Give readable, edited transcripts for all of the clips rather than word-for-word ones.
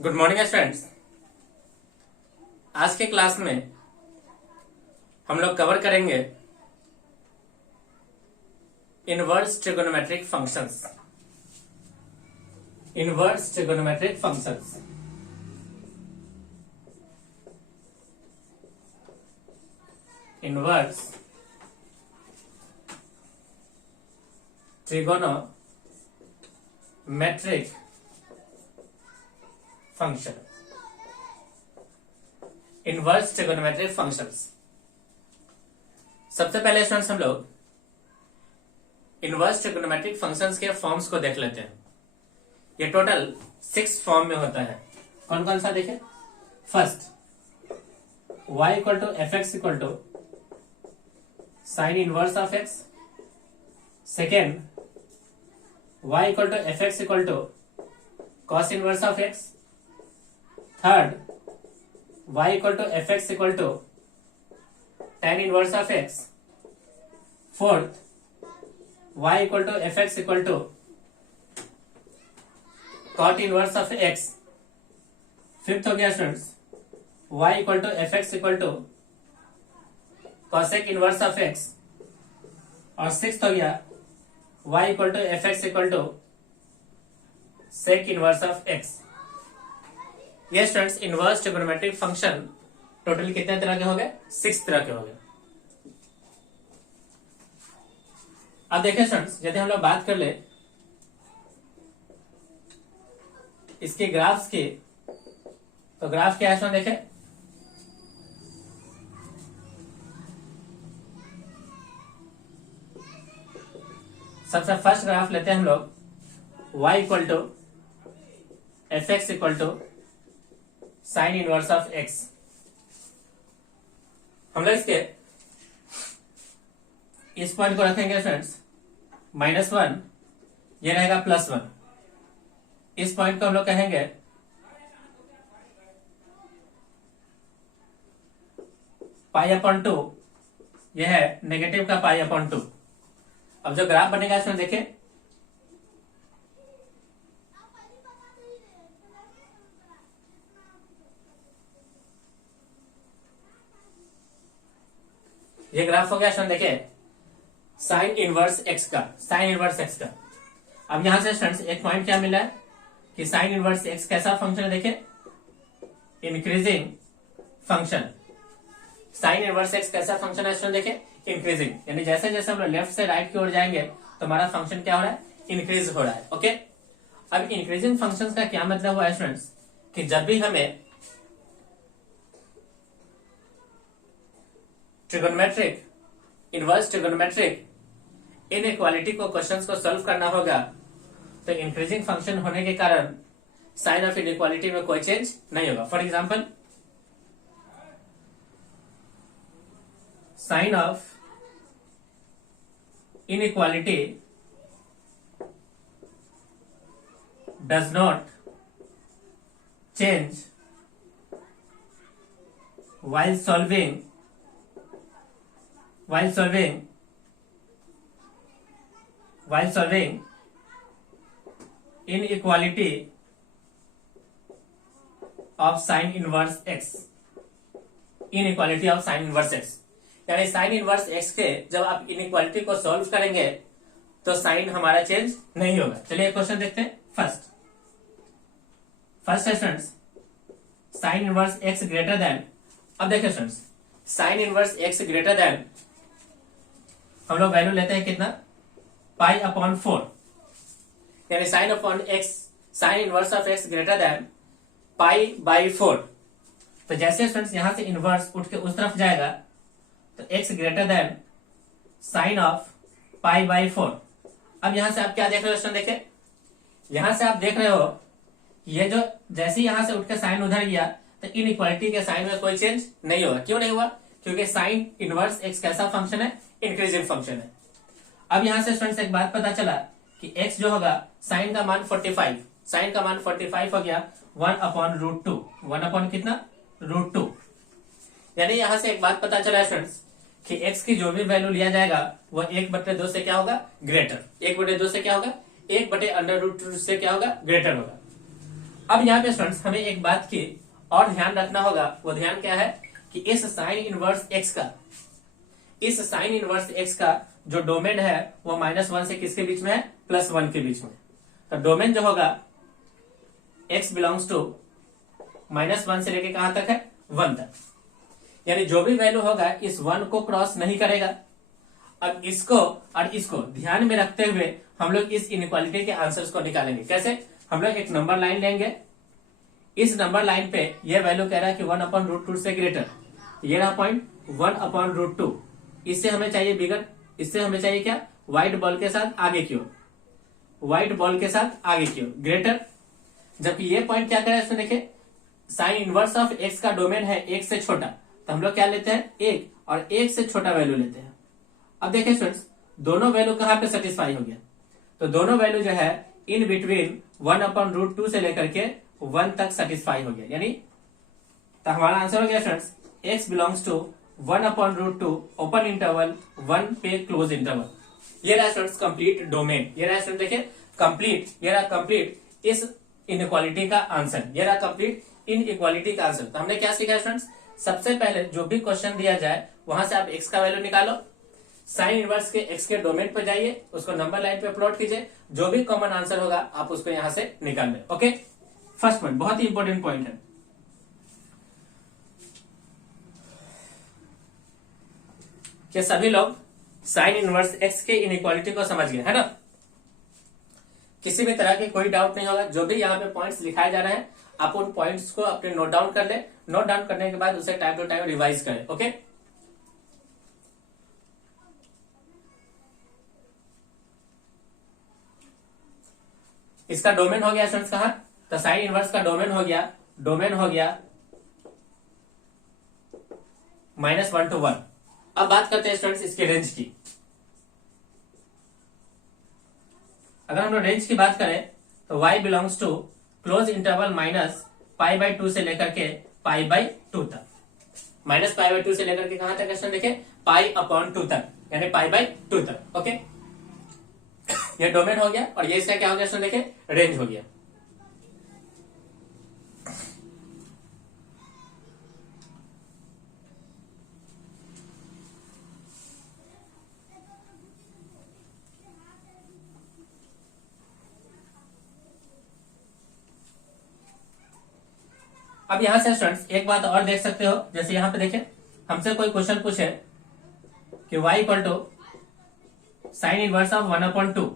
Good morning students. आज के class में हम लोग कवर करेंगे inverse trigonometric functions. Inverse trigonometric functions inverse trigonometric function. Inverse trigonometric functions. सबसे पहले स्टूडेंट्स हम लोग इनवर्स ट्रिगोनोमेट्रिक फंक्शंस के फॉर्म्स को देख लेते हैं। ये टोटल 6 फॉर्म में होता है। कौन कौन सा देखें? First, y equal to f x equal to sine inverse of x। Second, y equal to f x equal to cos inverse of x। Third, y equal to f x equal to tan inverse of x। Fourth, y equal to f x equal to cot inverse of x। Fifth हो गया students y equal to f x equal to cosec inverse of x। और sixth हो गया y equal to f x equal to sec inverse of x। ये students inverse trigonometric function total कितने तरह के हो गए? 6 तरह के हो गए। अब देखें स्टूडेंट्स, यदि हम लोग बात कर ले इसके ग्राफ्स की, तो ग्राफ क्या है स्टूडेंट देखें। सबसे फर्स्ट ग्राफ लेते हैं हम लोग y equal to f x equal to sine inverse of x। हम लोग इसके इस पॉइंट को रखेंगे फ्रेंड्स -1, ये रहेगा +1। इस पॉइंट को हम लोग कहेंगे π/2, यह है नेगेटिव का π/2। अब जो ग्राफ बनेगा इसमें देखिए, ये ग्राफ हो गया स्टूडेंट देखिए साइन इनवर्स एक्स का, साइन इनवर्स एक्स का। अब यहां से स्टूडेंट्स एक पॉइंट क्या मिला है कि साइन इनवर्स एक्स कैसा फंक्शन है देखिए, increasing function. Sign inverse x कैसा फंक्शन है स्टूडेंट देखिए, इंक्रीजिंग, यानी जैसे जैसे हम लोग लेफ्ट से राइट की ओर जाएंगे तो हमारा फंक्शन क्या हो रहा है? इंक्रीज हो रहा है। ओके, अब इंक्रीजिंग फंक्शन का क्या मतलब हुआ है स्टूडेंट्स कि जब भी हमें ट्रिगोनोमेट्रिक, इनवर्स ट्रिगोनोमेट्रिक इनइक्वालिटी को, क्वेश्चंस को सॉल्व करना होगा, तो इंक्रीजिंग फंक्शन होने के कारण साइन ऑफ इनइक्वालिटी में कोई चेंज नहीं होगा। For example, sign of inequality does not change while solving inequality of sin inverse x। Inequality of sine inverse x, यानी साइन इनवर्स एक्स के जब आप इनइक्वालिटी को सॉल्व करेंगे तो साइन हमारा चेंज नहीं होगा। चलिए क्वेश्चन देखते हैं। First students, sine inverse x greater than, अब देखिए students sine inverse x greater than हम लोग वैल्यू लेते हैं कितना? π/4, यानी sine upon x, sine inverse of x greater than π/4। तो जैसे स्टूडेंट्स यहां से इनवर्स उठ के उस तरफ जाएगा तो x greater than sine of π/4। अब यहां से आप क्या देख रहे हो स्टूडेंट देखिए, यहां से आप देख रहे हो ये जो जैसे यहां से उठ के साइन उधर गया तो इनइक्वालिटी के साइन में कोई चेंज नहीं होगा। क्यों नहीं हुआ? क्योंकि साइन इनवर्स एक्स कैसा फंक्शन है? इंक्रीजिंग फंक्शन है। अब यहां से स्टूडेंट्स एक बात पता चला कि x जो होगा, साइन का मान 45, साइन का मान 45 हो गया 1/√2, 1 कितना? √2। यानी यहां से एक बात पता चला स्टूडेंट्स कि x की जो भी वैल्यू लिया जाएगा वो 1/2 से क्या होगा? ग्रेटर। 1/2 से क्या होगा? 1/√2 से क्या होगा? ग्रेटर होगा। अब यहाँ पे स्टूडेंट्स हमें एक बात की और ध्यान रखना होगा, वो ध्यान क्या है कि इस साइन इनवर्स एक्स का जो डोमेन है वो -1 से किसके बीच में है, +1 के बीच में। तो डोमेन जो होगा x बिलोंग्स टू -1 से लेके कहां तक है, 1 तक, यानी जो भी वैल्यू होगा इस 1 को क्रॉस नहीं करेगा। अब इसको और इसको ध्यान में रखते हुए हम लोग इस इनइक्वालिटी के आंसर्स को निकालेंगे। कैसे, हम लोग एक नंबर लाइन लेंगे, इस नंबर लाइन पे ये वैल्यू कह रहा है कि 1/√2 से ग्रेटर, ये रहा पॉइंट 1/√2, इससे हमें चाहिए बिगर, इससे हमें चाहिए क्या, व्हाइट बॉल के साथ आगे की ओर, व्हाइट बॉल के साथ आगे की ओर ग्रेटर। जबकि ये पॉइंट क्या करे इसमें देखिए, साइन इनवर्स ऑफ एक्स का डोमेन है 1 से छोटा, तो हम लोग क्या लेते हैं 1, और 1 से छोटा वैल्यू लेते हैं। अब देखिए स्टूडेंट्स, दोनों वैल्यू कहां पे सेटिस्फाई हो गया, तो दोनों वैल्यू जो है इन बिटवीन 1/√2 से लेकर के 1 तक सेटिस्फाई हो गया, यानी तो हमारा आंसर हो गया students x belongs to 1/√2 open interval 1 पे क्लोज इंटरवल। ये रहा स्टूडेंट्स कंप्लीट डोमेन, ये रहा स्टूडेंट देखिए कंप्लीट, ये रहा कंप्लीट इस इनइक्वालिटी का आंसर, ये रहा कंप्लीट इनइक्वालिटी का आंसर। तो हमने क्या सीखा स्टूडेंट्स, सबसे पहले जो भी क्वेश्चन दिया जाए वहां से आप x का वैल्यू निकालो, साइन इनवर्स के x के डोमेन पे जाइए, उसको नंबर लाइन पे प्लॉट कीजिए, जो भी कॉमन आंसर होगा आप उसको यहां से निकाल लें। ओके, फर्स्ट पॉइंट बहुत ही इंपॉर्टेंट पॉइंट है कि सभी लोग साइन इनवर्स x के इनइक्वालिटी को समझ गए, है ना। किसी भी तरह की कोई डाउट नहीं होगा, जो भी यहाँ पे पॉइंट्स लिखाए जा रहे हैं आप उन पॉइंट्स को अपने नोट डाउन कर ले, नोट डाउन करने के बाद उसे टाइम टू टाइम रिवाइज करें। ओके, इसका डोमेन हो गया स्टूडेंट्स कहा, तो साइन इनवर्स का डोमेन हो गया -1 to 1। अब बात करते हैं स्टूडेंट्स इसके रेंज की। अगर हम लोग रेंज की बात करें तो y belongs to close interval -π/2 से लेकर के π/2 तक, -π/2 से लेकर के कहां तक स्टूडेंट देखे, π/2 तक, यानी π/2 तक। ओके, ये डोमेन हो गया और ये इसका क्या हो गया स्टूडेंट देखे, रेंज हो गया। अब यहां से स्टूडेंट्स एक बात और देख सकते हो, जैसे यहां पे देखें हमसे कोई क्वेश्चन पूछे कि y equal to sine inverse of 1/2,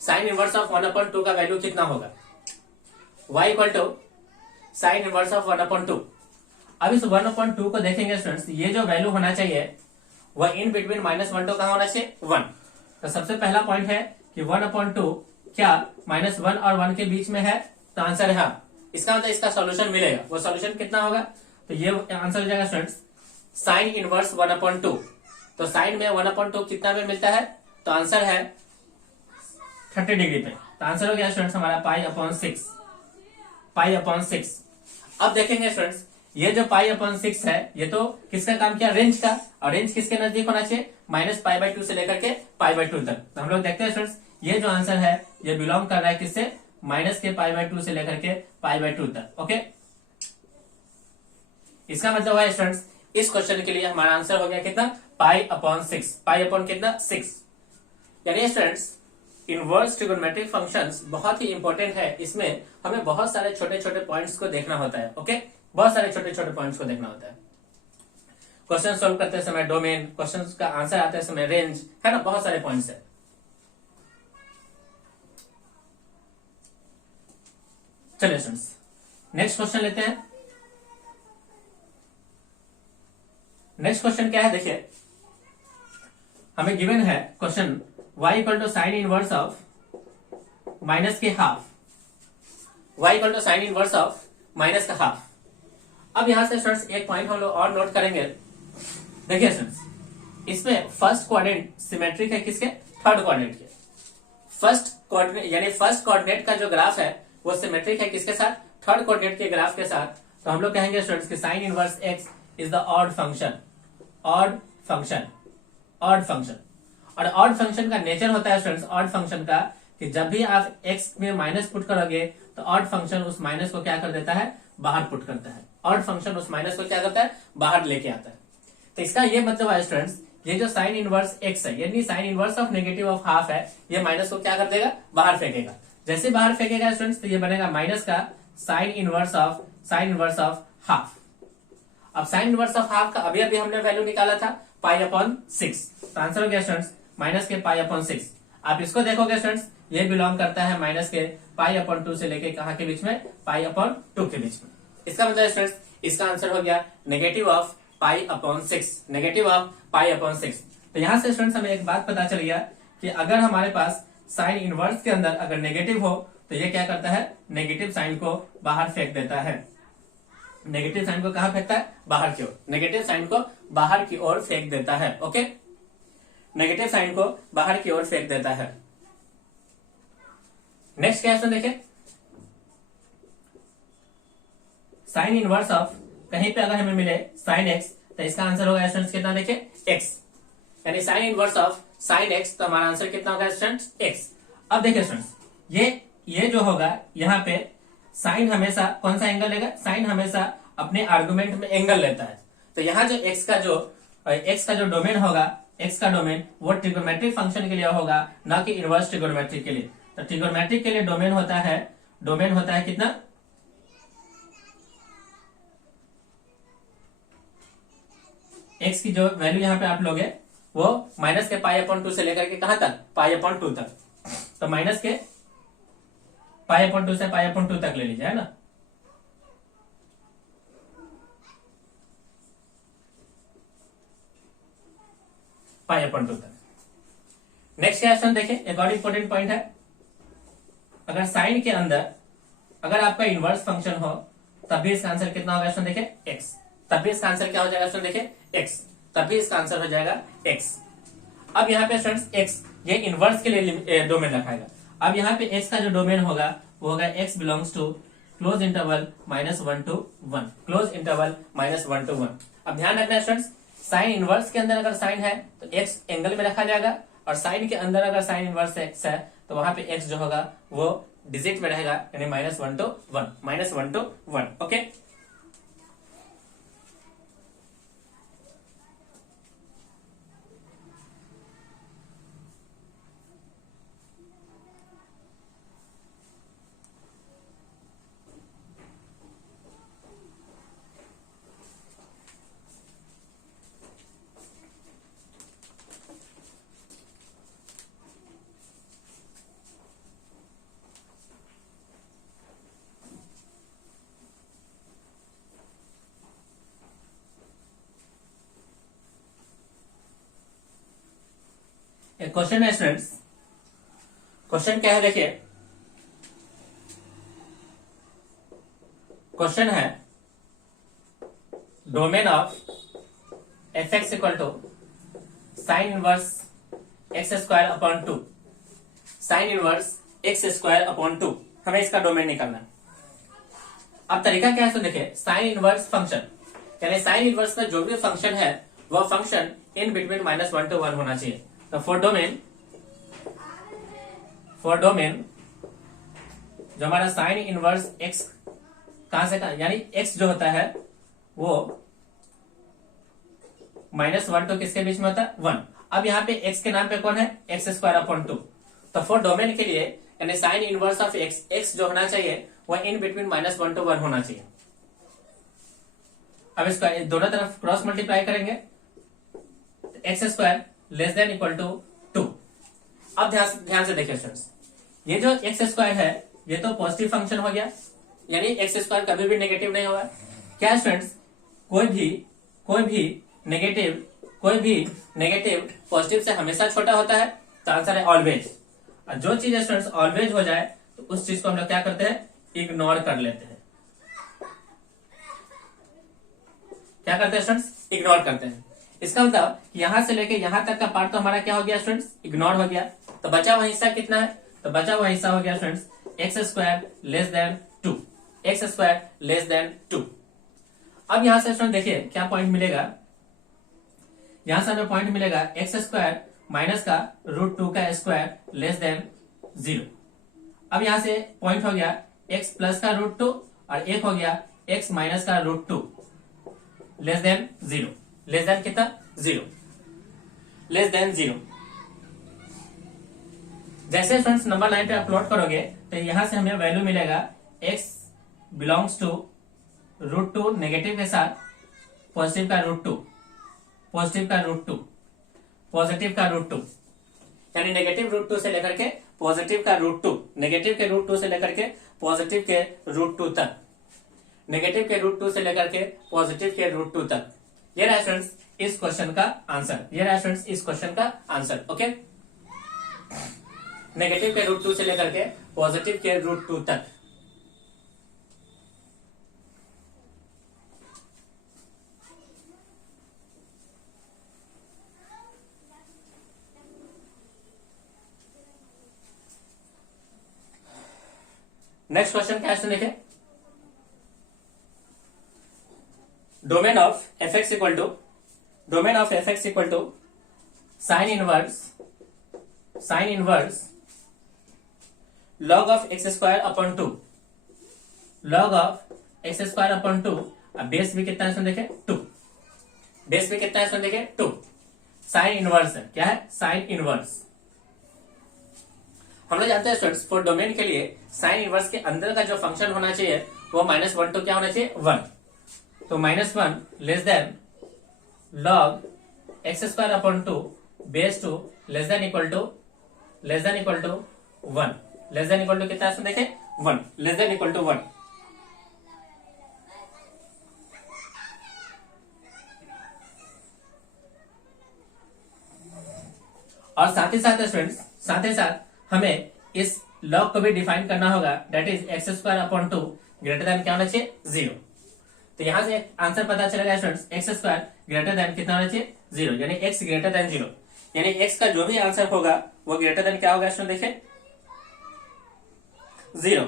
sine inverse of 1/2 का वैल्यू कितना होगा, y equal to sine inverse of 1/2। अब इस 1/2 को देखेंगे स्टूडेंट्स, ये जो वैल्यू होना चाहिए वह इन बिटवीन -1 to कहां होना चाहिए, 1। तो सबसे पहला पॉइंट है कि 1/2 क्या -1 और 1 के बीच में है, तो आंसर है हाँ। इसका मतलब इसका सॉल्यूशन मिलेगा, वो सॉल्यूशन कितना होगा, तो ये आंसर हो जाएगा स्टूडेंट्स साइन इनवर्स 1/2। तो साइन में 1/2 कितना में मिलता है, तो आंसर है 30 डिग्री पे। तो आंसर हो गया स्टूडेंट्स हमारा π/6। अब देखेंगे स्टूडेंट्स, ये जो π/6 है ये तो किसका काम किया, रेंज का, और रेंज किसके नजदीक होना चाहिए, -π/2 से लेकर के π/2 तक। तो हम लोग देखते हैं स्टूडेंट्स, ये जो आंसर है ये बिलोंग कर रहा है किससे, -π/2 से लेकर के π/2 तक। ओके, इसका मतलब है स्टूडेंट्स इस क्वेश्चन के लिए हमारा आंसर हो गया कितना, π/6, कितना 6। यानी स्टूडेंट्स इनवर्स ट्रिगोनोमेट्रिक फंक्शंस बहुत ही इंपॉर्टेंट है, इसमें हमें बहुत सारे छोटे छोटे पॉइंट्स को देखना होता है। ओके, बहुत सारे छोटे छोटे पॉइंट्स को देखना होता है। क्वेश्चन सोल्व करते समय डोमेन, क्वेश्चन का आंसर आते समय रेंज, है ना, बहुत सारे पॉइंट्स है। चलिए स्टूडेंट्स नेक्स्ट क्वेश्चन लेते हैं। नेक्स्ट क्वेश्चन क्या है, देखिए हमें गिवन है question y equal to sine inverse of minus के half, y equal to sine inverse of minus का हाफ। अब यहां से स्टूडेंट्स एक पॉइंट हम लोग और नोट करेंगे। देखिए स्टूडेंट्स इसमें फर्स्ट क्वाड्रेंट सिमेट्रिक है किसके, थर्ड क्वाड्रेंट के। फर्स्ट कोऑर्डिनेट यानी फर्स्ट कोऑर्डिनेट का जो ग्राफ है वो सिमेट्रिक है किसके साथ, थर्ड कोऑर्डिनेट के ग्राफ के साथ। तो हम लोग कहेंगे स्टूडेंट्स कि sign inverse x is the odd function, odd function, odd function. और ऑड फंक्शन का नेचर होता है स्टूडेंट्स, ऑड फंक्शन का कि जब भी आप x में माइनस पुट करोगे तो ऑड फंक्शन उस माइनस को क्या कर देता है, बाहर पुट करता है। ऑड फंक्शन उस माइनस को क्या करता है, बाहर लेके आता है। तो इसका ये मतलब है स्टूडेंट्स, ये जो साइन इनवर्स एक्स है, यानी sine inverse of negative of half है, ये माइनस को क्या कर देगा, बाहर फेंकेगा। जैसे बाहर फेंकेगा स्टूडेंट्स, तो ये बनेगा माइनस का साइन इनवर्स ऑफ हाफ। अब साइन इनवर्स ऑफ हाफ का अभी अभी हमने वैल्यू निकाला था पाई अपॉन 6, तो आंसर हो गया स्टूडेंट्स माइनस के पाई अपॉन 6। आप इसको देखोगे स्टूडेंट्स, ये बिलोंग करता है माइनस के पाई अपॉन 2 से लेके कहां के बीच में, पाई अपॉन 2 के बीच में। इसका मतलब स्टूडेंट्स इसका आंसर हो गया negative of pi upon 6, negative of pi upon 6। तो यहां से स्टूडेंट्स हमें एक बात पता चल गया कि अगर हमारे पास साइन इनवर्स के अंदर अगर नेगेटिव हो तो ये क्या करता है, नेगेटिव साइन को बाहर फेंक देता है। नेगेटिव साइन को कहां फेंकता है, बाहर की ओर। नेगेटिव साइन को बाहर की ओर फेंक देता है। ओके, नेगेटिव साइन को बाहर की ओर फेंक देता है। नेक्स्ट क्वेश्चन देखें, साइन इनवर्स ऑफ, कहीं पे अगर हमें मिले साइन एक्स, तो इसका आंसर होगा स्टूडेंट्स कितना, देखिए एक्स, यानी sine inverse of sine x, तो हमारा आंसर कितना होगा स्टूडेंट्स, एक्स। अब देखिए स्टूडेंट्स, ये जो होगा यहाँ पे साइन हमेशा कौन सा एंगल लेगा, साइन हमेशा अपने आर्गुमेंट में एंगल लेता है। तो यहाँ जो एक्स का जो डोमेन होगा, एक्स का डोमेन वो ट्रिगोनोमेट्रिक फंक्शन के लिए होगा, ना कि इनवर्स ट्रिगोनोमेट्रिक के लिए। तो ट्रिगोनोमेट्रिक के लिए डोमेन होता है कितना, एक्स की जो वैल्यू यहाँ पे आप लोगे वो माइनस के पाई अपॉन 2 से लेकर के कहां तक, पाई अपॉन 2 तक। तो माइनस के पाई अपॉन 2 से पाई अपॉन 2 तक ले लीजिए, है ना। पाई अपॉन 2 तक। नेक्स्ट क्वेश्चन देखिए, एक और इंपॉर्टेंट पॉइंट है, अगर साइन के अंदर अगर आपका इनवर्स फंक्शन हो तब भी इसका आंसर कितना होगा, देखिए एक्स। तब भी इसका आंसर क्या हो जाएगा, देखिए एक्स। तब भी इसका आंसर हो जाएगा एक्स। अब यहाँ पे स्टूडेंट्स एक्स ये इनवर्स के लिए डोमेन रखाएगा। अब यहाँ पे एक्स का जो डोमेन होगा वो होगा x belongs to close interval -1 to 1, close interval -1 to 1। अब ध्यान रखना स्टूडेंट्स, साइन इनवर्स के अंदर अगर साइन है तो एक्स एंगल में रखा जाएगा, और साइन के अंदर अगर साइन इनवर्स एक्स है तो वहां पे एक्स जो होगा वो डिजिट में रहेगा, यानी -1 to 1, -1 to 1। ओके, एक क्वेश्चन है स्टूडेंट्स, क्वेश्चन क्या है देखिए, क्वेश्चन है domain of f x equal to sine inverse x square upon 2, sine inverse x square upon 2, हमें इसका डोमेन निकालना है। अब तरीका क्या है, तो देखिए साइन इनवर्स फंक्शन, यानी साइन इनवर्स का जो भी फंक्शन है वह फंक्शन इन बिटवीन -1 to 1 होना चाहिए। तो फॉर डोमेन जो हमारा साइन इनवर्स एक्स कहां से कहां, यानी एक्स जो होता है वो -1 to किसके बीच में होता है, 1। अब यहाँ पे एक्स के नाम पे कौन है, एक्स स्क्वायर अपॉन 2। तो फॉर डोमेन के लिए यानी sine inverse of x, x जो होना चाहिए वह इन बिटवीन -1 to 1 होना चाहिए। अब इसका दोनों तरफ क्रॉस मल्टीप्लाई करेंगे, x square less than equal to 2। अब ध्यान से देखिए स्टूडेंट्स, ये जो एक्स स्क्वायर है ये तो पॉजिटिव फंक्शन हो गया, यानी एक्स स्क्वायर कभी भी नेगेटिव नहीं होगा। क्या स्टूडेंट्स, कोई भी नेगेटिव पॉजिटिव से हमेशा छोटा होता है, तो आंसर है ऑलवेज। और जो चीज स्टूडेंट्स ऑलवेज हो जाए तो उस चीज को हम लोग क्या करते हैं, इग्नोर कर लेते हैं। क्या करते हैं स्टूडेंट्स, इग्नोर करते हैं। इसका मतलब यहां से लेके यहां तक का पार्ट तो हमारा क्या हो गया स्टूडेंट्स, इग्नोर हो गया। तो बचा हुआ हिस्सा कितना है, तो बचा हुआ हिस्सा हो गया students x square less than 2, x square less than 2। अब यहां से स्टूडेंट देखिए क्या पॉइंट मिलेगा, यहां से हमें पॉइंट मिलेगा एक्स स्क्वायर माइनस का √2 का स्क्वायर लेस देन 0। अब यहां से पॉइंट हो गया एक्स प्लस का रूट 2 और एक हो गया एक्स माइनस का root 2 less than 0, less than कितना 0, लेस देन 0। जैसे फ्रेंड्स नंबर लाइन पे आप प्लॉट करोगे तो यहां से हमें वैल्यू मिलेगा x belongs to root 2 negative के साथ पॉजिटिव का रूट 2, पॉजिटिव का रूट 2, पॉजिटिव का रूट 2, यानी नेगेटिव रूट 2 से लेकर के पॉजिटिव का रूट 2, नेगेटिव के रूट 2 से लेकर के पॉजिटिव के रूट 2 तक, नेगेटिव के रूट 2 से लेकर के पॉजिटिव के रूट 2 तक। ये रहा फ्रेंड्स इस क्वेश्चन का आंसर, ये रहा फ्रेंड्स इस क्वेश्चन का आंसर। ओके, नेगेटिव के रूट 2 से लेकर के पॉजिटिव के रूट 2 तक। नेक्स्ट क्वेश्चन क्या है देखें, domain of f x equal to, domain of f x equal to sine inverse log of x square upon 2, log of x square upon 2, अब बेस भी कितना है इसमें देखें 2, बेस भी कितना है इसमें देखें 2, साइन इनवर्स है, क्या है साइन इनवर्स। हम लोग जानते हैं स्टूडेंट्स फॉर डोमेन के लिए साइन इनवर्स के अंदर का जो फंक्शन होना चाहिए वो -1 तो क्या होना चाहिए 1, तो -1 less than log x square upon 2 base 2 less than equal to 1, less than equal to कितना है देखें 1, लेस देन इक्वल टू 1। और साथ ही साथ स्टूडेंट्स, साथ ही साथ हमें इस लॉग को भी डिफाइन करना होगा, that is x square upon 2 greater then क्या होना चाहिए 0। तो यहां से आंसर पता चलेगा students x square greater than कितना होना चाहिए 0, यानी एक्स ग्रेटर देन 0, यानी एक्स का जो भी आंसर होगा वो ग्रेटर देन क्या होगा स्टूडेंट देखें 0।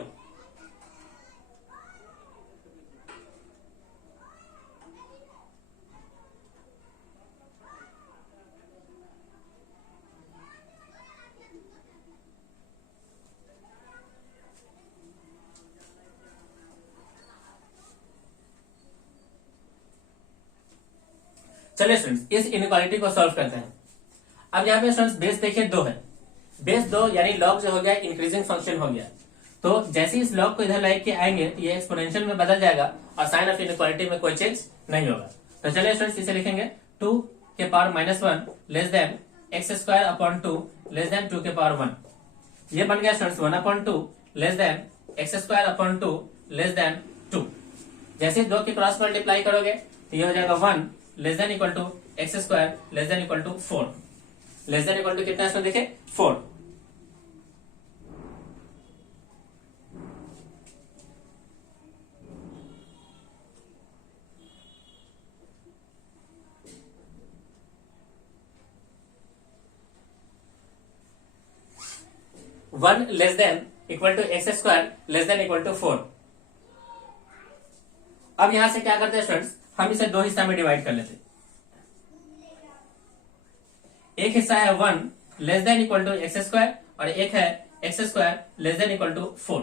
चलिए स्टूडेंट्स इस इनइक्वालिटी को सॉल्व करते हैं। अब यहाँ पे स्टूडेंट्स बेस देखिए 2 है, बेस 2 यानी लॉग जो हो गया इंक्रीजिंग फंक्शन हो गया, तो जैसे ही इस लॉग को इधर लाइक के आएंगे तो ये एक्सपोनेंशियल में बदल जाएगा और साइन ऑफ इनइक्वालिटी में कोई चेंज नहीं होगा। तो चलिए स्टूडेंट्स इसे लिखेंगे 2 के power -1 less then x square upon 2 less than 2 के पावर 1, ये बन गया students 1/2 less than x square upon 2 less than 2। जैसे 2 की क्रॉस मल्टीप्लाई करोगे तो ये हो जाएगा 1 less than equal to x square less than equal to 4, less than equal to कितना इसमें देखे 4। One less than equal to x square less than equal to 4। अब यहां से क्या करते हैं स्टूडेंट्स, हम इसे 2 हिस्सा में डिवाइड कर लेते हैं। एक हिस्सा है 1 less than equal to x square और एक है x square less than equal to 4।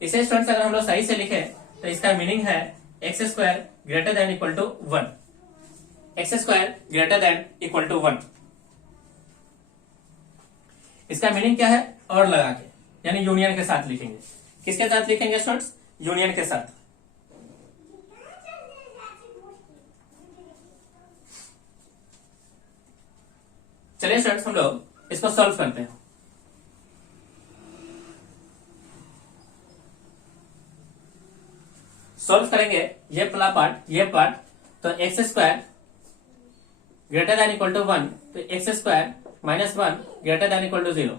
इसे स्टूडेंट्स अगर हम लोग सही से लिखे तो इसका मीनिंग है x square greater than equal to 1, x square greater than equal to 1। इसका मीनिंग क्या है और लगा के, यानी यूनियन के साथ लिखेंगे। किसके साथ लिखेंगे स्टूडेंट्स, यूनियन के साथ। चलिए स्टूडेंट्स हम लोग इसको सॉल्व करते हैं। सॉल्व करेंगे ये पहला पार्ट, ये पार्ट, तो x square greater than equal to 1, तो x square -1 greater than equal to 0,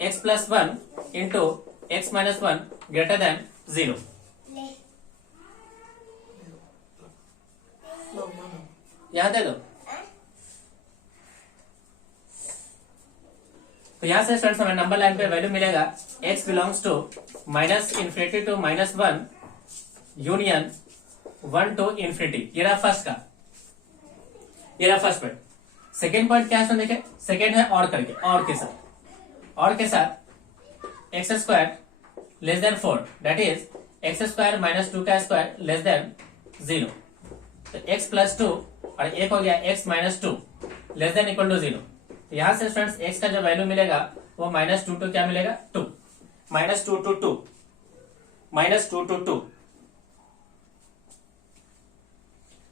x plus 1 into x minus 1 greater than 0। यहां दे दो। तो यहां से स्टूडेंट्स हमें नंबर लाइन पे वैल्यू मिलेगा x belongs to -∞ to -1 union 1 to infinity. ये रहा फर्स्ट का, ये रहा फर्स्ट पॉइंट। सेकेंड पॉइंट क्या है देखे, सेकेंड है और करके, और के साथ, और के साथ x square less then 4, that is x square minus 2 का स्क्वायर लेस देन 0। तो x प्लस 2 और एक हो गया x minus 2 less than equal to 0। यहां से स्टूडेंट्स x का जो वैल्यू मिलेगा वो माइनस 2 टू क्या मिलेगा 2, माइनस 2 टू 2, माइनस 2 टू 2।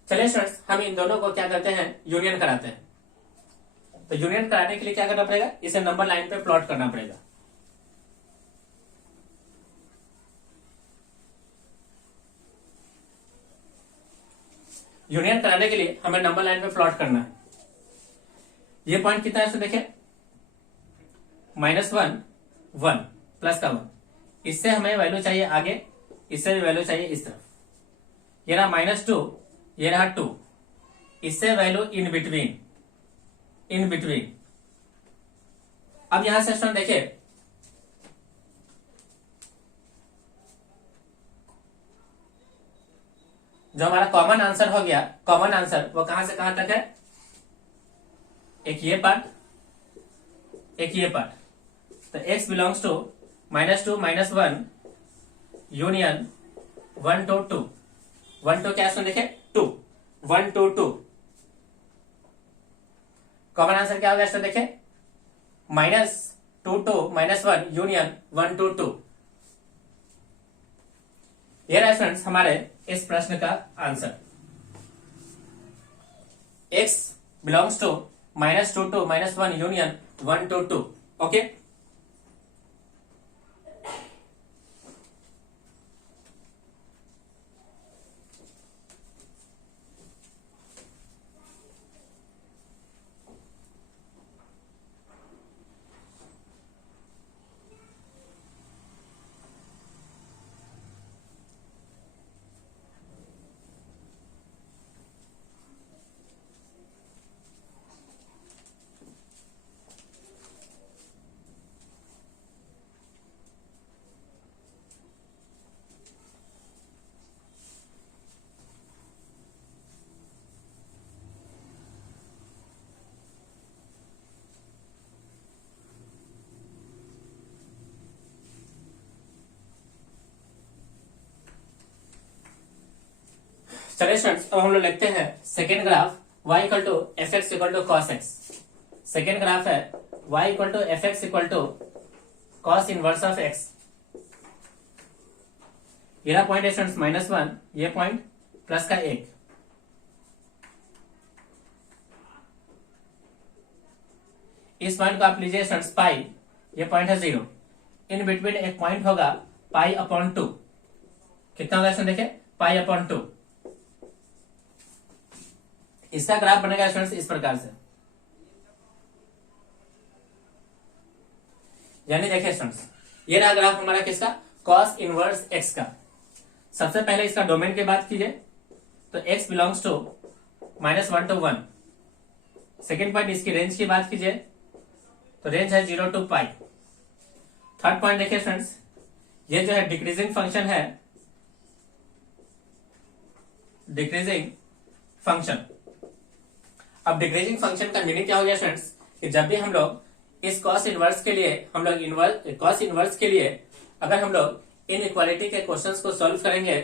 चलिए स्टूडेंट्स हम इन दोनों को क्या करते हैं, यूनियन कराते हैं। तो यूनियन कराने के लिए क्या करना पड़ेगा, इसे नंबर लाइन पे प्लॉट करना पड़ेगा। यूनियन कराने के लिए हमें नंबर लाइन पे प्लॉट करना है। ये पॉइंट कितना है, देखिए -1 1 प्लस का 1, इससे हमें वैल्यू चाहिए आगे, इससे भी वैल्यू चाहिए इस तरफ। ये रहा -2, ये रहा 2, इससे value in between, in between. अब यहां से स्टूडेंट देखिए जो हमारा कॉमन आंसर हो गया, कॉमन आंसर वो कहां से कहां तक है, एक ये पार्ट, एक ये पार्ट। तो x belongs to -2 -1 union 1 to 2, 1 to क्या सुन देखे 2, 1 to 2। कॉमन आंसर क्या होगा इसका देखे, -2 to -1 यूनियन 1 to 2। ये रहा स्टूडेंट्स हमारे इस प्रश्न का answer. x belongs to -2 to -1 union 1 to 2। Okay, चलिए स्टूडेंट्स अब हम लोग लिखते हैं second graph y equal to f x equal to cos x. Second graph है y equal to f x equal to cos inverse of x। ये point है students -1, ये पॉइंट प्लस का 1। इस पॉइंट को आप लीजिए स्टूडेंट्स पाई, ये पॉइंट है 0, इन बिटवीन एक पॉइंट होगा पाई अपॉन 2। कितना होगा स्टूडेंट देखिए पाई अपॉन 2। इसका ग्राफ बनेगा स्टूडेंट्स इस प्रकार से, यानी देखिए स्टूडेंट्स ये रहा ग्राफ हमारा किसका, कॉस इनवर्स x का। सबसे पहले इसका डोमेन की बात कीजिए तो x belongs to -1 to 1। Second point इसकी रेंज की बात कीजिए तो रेंज है 0 to पाई। थर्ड पॉइंट देखिए फ्रेंड्स, ये जो है डिक्रीजिंग फंक्शन है, डिक्रीजिंग फंक्शन। अब डिक्रीजिंग फंक्शन का मीनिंग क्या हो गया फ्रेंड्स, कि जब भी हम लोग इस कॉस इनवर्स के लिए, हम लोग कॉस इनवर्स के लिए अगर हम लोग इन इक्वालिटी के क्वेश्चंस को सॉल्व करेंगे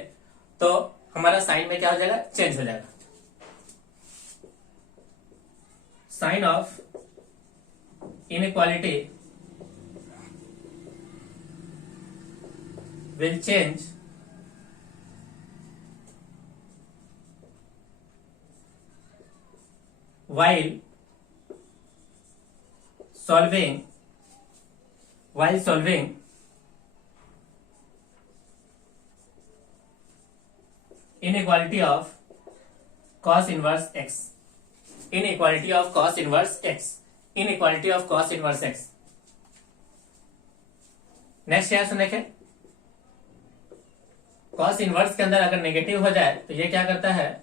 तो हमारा साइन में क्या हो जाएगा, चेंज हो जाएगा। Sign of inequality will change while solving inequality of cos inverse x, inequality of cos inverse x, inequality of cos inverse x। Next क्या सुन देखें, कॉस इनवर्स के अंदर अगर नेगेटिव हो जाए तो ये क्या करता है,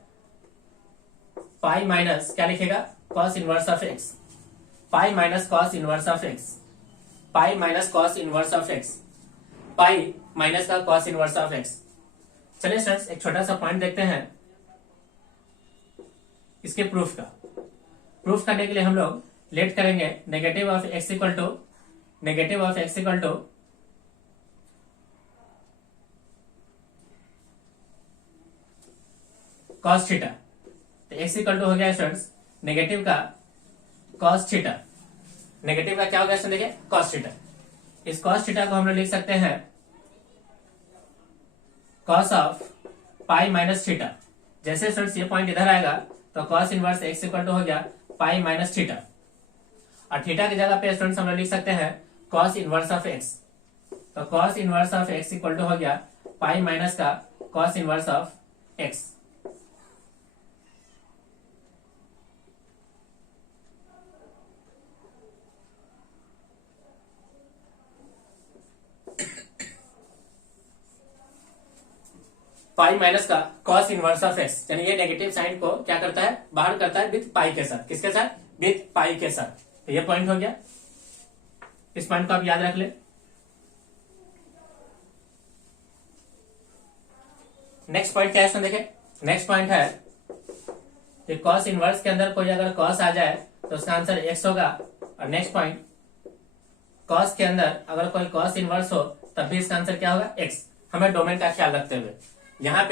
पाई माइनस क्या लिखेगा, cos inverse of x, pi minus cos inverse of x, pi minus cos inverse of x, pi minus का कॉस इनवर्स ऑफ एक्स। चलिए स्टूडेंट्स एक छोटा सा पॉइंट देखते हैं इसके प्रूफ का। प्रूफ करने के लिए हम लोग लेट करेंगे negative of x equal to cos theta, तो x इक्वल टू हो गया स्टूडेंट्स नेगेटिव का कॉस थीटा, नेगेटिव का क्या होगा स्टूडेंट देखिए कॉस थीटा। इस कॉस थीटा को हम लोग लिख सकते हैं cos of pi minus theta. जैसे स्टूडेंट्स ये पॉइंट इधर आएगा तो cos inverse x equal to हो गया पाई माइनस थीटा, और थीटा की जगह पे स्टूडेंट्स हम लोग लिख सकते हैं कॉस इनवर्स ऑफ x। तो cos inverse of x equal to हो गया पाई माइनस का cos inverse of x। Pi minus का कॉस इनवर्स ऑफ x, यानी ये नेगेटिव साइन को क्या करता है बाहर करता है विथ पाई के साथ। किसके साथ? विथ पाई के साथ। तो ये पॉइंट हो गया, इस पॉइंट को आप याद रख ले। नेक्स्ट पॉइंट क्या है देखें, नेक्स्ट पॉइंट है कि कॉस इनवर्स के अंदर कोई अगर कॉस आ जाए तो उसका आंसर x होगा। और नेक्स्ट पॉइंट कॉस के अंदर अगर कोई कॉस इनवर्स हो तब भी इसका आंसर क्या होगा x। हमें डोमेन का ख्याल रखते हुए यहाँ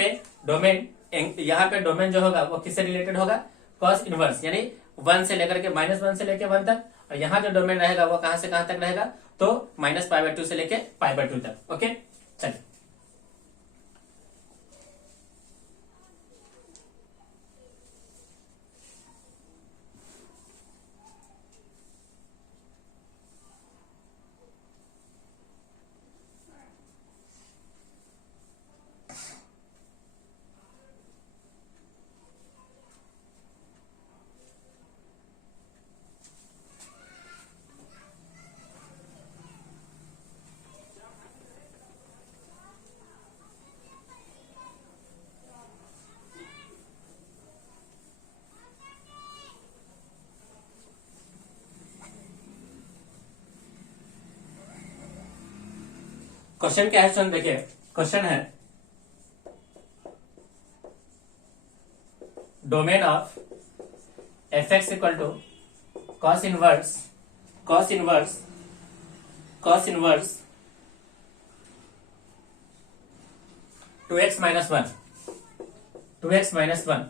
पे डोमेन जो होगा वो किससे रिलेटेड होगा? कॉस इनवर्स, यानी 1 से लेकर के -1 से लेकर 1 तक। और यहाँ जो डोमेन रहेगा वो कहां से कहां तक रहेगा? तो -π/2 से लेके π/2 तक। ओके चलिए, क्वेश्चन क्या है सुन देखिए। क्वेश्चन है domain of f x equal to cos inverse 2x minus one.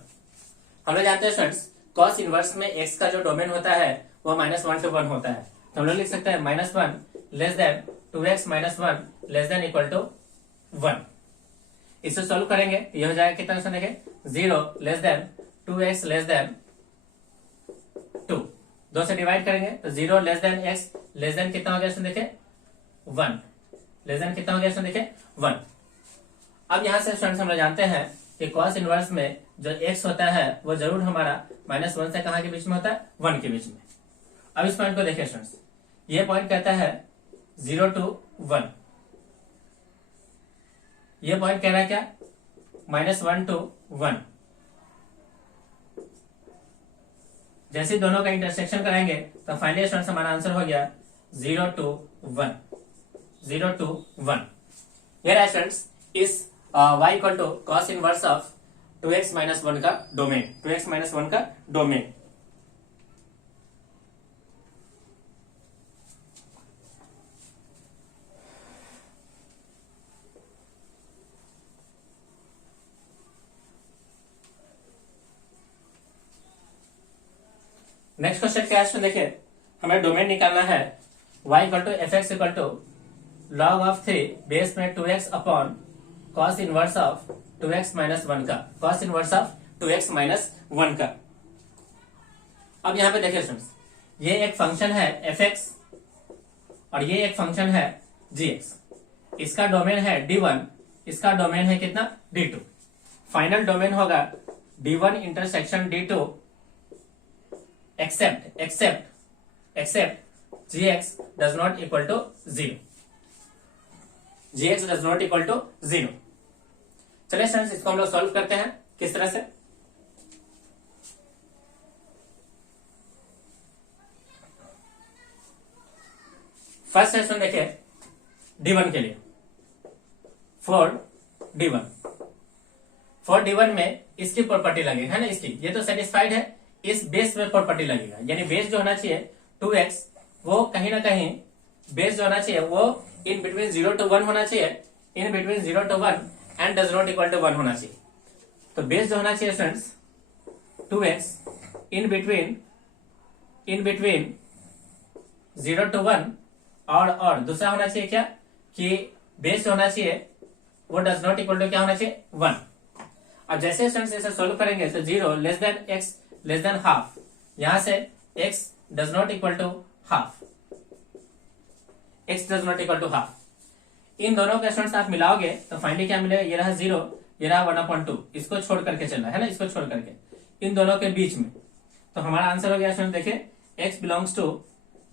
हम लोग जानते हैं स्टूडेंट्स कॉस इनवर्स में x का जो डोमेन होता है वो -1 से 1 होता है। तो हम लोग लिख सकते हैं -1 less than 2x minus 1 less than equal to 1। इसे सोल्व करेंगे तो यह हो जाएगा कितना क्वेश्चन देखें 0 less than 2x less than 2। 2 से डिवाइड करेंगे तो 0 less than x less than कितना हो गया देखें 1, लेस देन कितना हो गया देखें 1। अब यहां से स्टूडेंट्स हम लोग जानते हैं कि कॉस इनवर्स में जो x होता है वो जरूर हमारा -1 से कहां के बीच में होता है 1 के बीच में। अब इस पॉइंट को देखिए स्टूडेंट्स, ये पॉइंट कहता है 0 to 1, ये पॉइंट कह रहा है क्या -1 to 1। जैसे दोनों का इंटरसेक्शन कराएंगे तो फाइनली स्टूडेंट्स हमारा आंसर हो गया 0 to 1। हियर है स्टूडेंट्स इस y equal to cos inverse of 2x minus 1 का डोमेन, 2x माइनस 1 का डोमेन। नेक्स्ट क्वेश्चन क्या है देखिए, हमें डोमेन निकालना है y equal to f x equal to log of 3 base में 2x upon cos inverse of 2x minus 1 का, cos inverse of 2x minus 1 का। अब यहां पे देखिए स्टूडेंट्स, ये एक फंक्शन है f(x) और ये एक फंक्शन है g(x). इसका डोमेन है d1, इसका डोमेन है कितना d2। फाइनल डोमेन होगा d1 intersection d2 except gx does not equal to 0। gx does not equal to 0। चलिए स्टूडेंट्स इसको हम लोग सॉल्व करते हैं किस तरह से। फर्स्ट सेशन देखिए d1 के लिए, फॉर d1 में इसकी प्रॉपर्टी लगेगा है ना, इसकी ये तो सेटिस्फाइड है, इस बेस में प्रॉपर्टी लगेगा, यानी बेस जो होना चाहिए 2x वो कहीं ना कहीं बेस जो होना चाहिए वो इन बिटवीन 0 to 1 होना चाहिए, in between 0 to 1 and does not equal to 1 होना चाहिए। तो बेस जो होना चाहिए students 2x in between 0 to 1, और दूसरा होना चाहिए क्या कि बेस जो होना चाहिए वो डज नॉट इक्वल टू क्या होना चाहिए 1। अब जैसे स्टूडेंट्स इसे सोल्व करेंगे तो 0 less than x less than half, यहां से x does not equal to half, x does not equal to half. इन दोनों के स्टूडेंट्स आप मिलाओगे तो फाइनली क्या मिलेगा, ये रहा 0, ये रहा 1/2, इसको छोड़ करके चलना है ना, इसको छोड़ करके इन दोनों के बीच में। तो हमारा आंसर हो गया स्टूडेंट देखिए x belongs to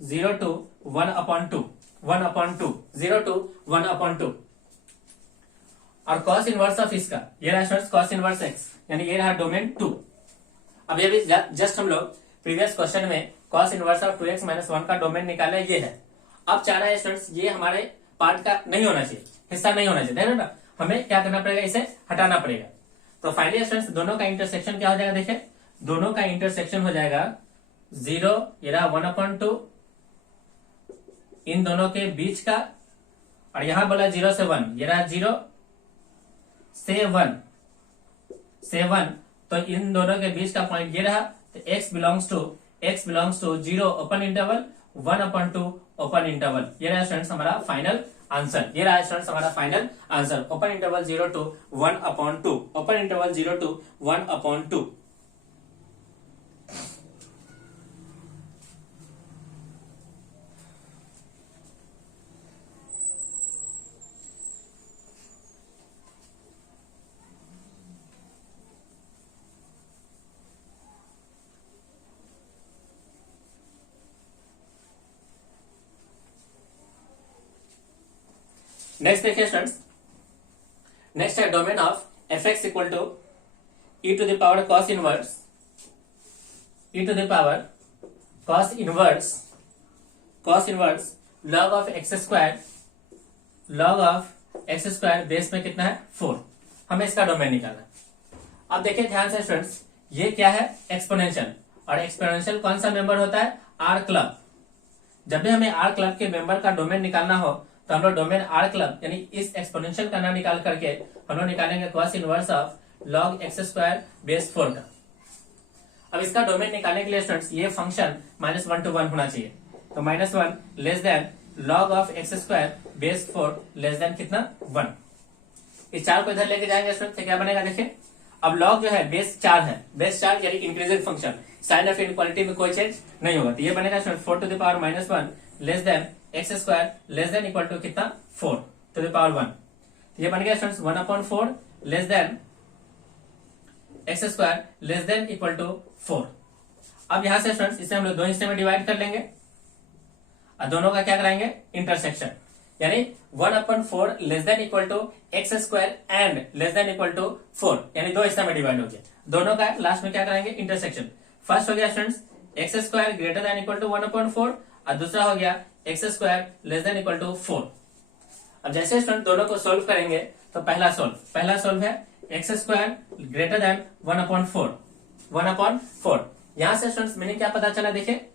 0 to 1/2, 1/2, 0 to 1/2। और cos इनवर्स ऑफ इसका ये रहा स्टूडेंट्स cos इनवर्स x, यानी ये रहा डोमेन 2। अब ये भी जस्ट हम लोग प्रीवियस क्वेश्चन में cos इनवर्स ऑफ 2x - 1 का डोमेन निकाला, ये है। अब चाह रहा है स्टूडेंट्स ये हमारे पार्ट का नहीं होना चाहिए, हिस्सा नहीं होना चाहिए, ना हमें क्या करना पड़ेगा, इसे हटाना पड़ेगा। तो फाइनली स्टूडेंट्स दोनों का इंटरसेक्शन क्या हो जाएगा, देखिए दोनों का इंटरसेक्शन हो जाएगा 0, ये रहा 1/2 इन दोनों के बीच का, और यहां बोला 0 से 1, ये रहा 0 से 1, तो इन दोनों के बीच का पॉइंट ये रहा। तो x belongs to 0 open interval 1/2 open interval, ये रहा स्टूडेंट्स हमारा फाइनल आंसर, ये रहा स्टूडेंट्स हमारा final answer, open interval 0 to 1/2, open interval 0 to 1/2। Next देखिए स्टूडेंट्स, नेक्स्ट है domain of fx equal to e to the power cos इनवर्स, e to the power cos इनवर्स log of x square base में कितना है 4। हमें इसका domain निकालना। अब देखिए ध्यान से स्टूडेंट्स, ये क्या है एक्सपोनेंशियल, और एक्सपोनेंशियल कौन सा मेंबर होता है, आर क्लब। जब भी हमें आर क्लब के मेंबर का डोमेन निकालना हो तो हम लोग डोमेन आर क्लब यानी इस एक्सपोनेंशियल का ना निकाल करके हम लोग निकालेंगे cos inverse of log x square base 4 का। अब इसका डोमेन निकालने के लिए स्टूडेंट्स ये फंक्शन -1 to 1 होना चाहिए। तो -1 less than log of x square base 4 less than कितना 1। इस 4 को इधर लेके जाएंगे स्टूडेंट्स, क्या बनेगा देखिए। अब log जो है बेस 4 है, बेस 4 यानी increasing function, sign of inequality में कोई चेंज नहीं होगा। तो ये बनेगा student 4 to the power -1 less than x square less than equal to कितना 4 to the power 1। ये बन गया students 1/4 less than x square less than equal to 4। अब यहां से स्टूडेंट्स इसे हम लोग दो हिस्से में डिवाइड कर लेंगे और दोनों का क्या कराएंगे इंटरसेक्शन, यानी 1/4 less than equal to x square and less than equal to 4, यानी दो हिस्से में डिवाइड हो गया। दोनों का लास्ट में क्या कराएंगे इंटरसेक्शन। फर्स्ट हो गया students x square greater than equal to 1/4 और दूसरा हो गया x square less than equal to 4। अब जैसे स्टूडेंट दोनों को सोल्व करेंगे तो पहला सोल्व है x स्क्वायर ग्रेटर देन 1/4। यहां से स्टूडेंट्स मीनिंग क्या पता चला, देखिए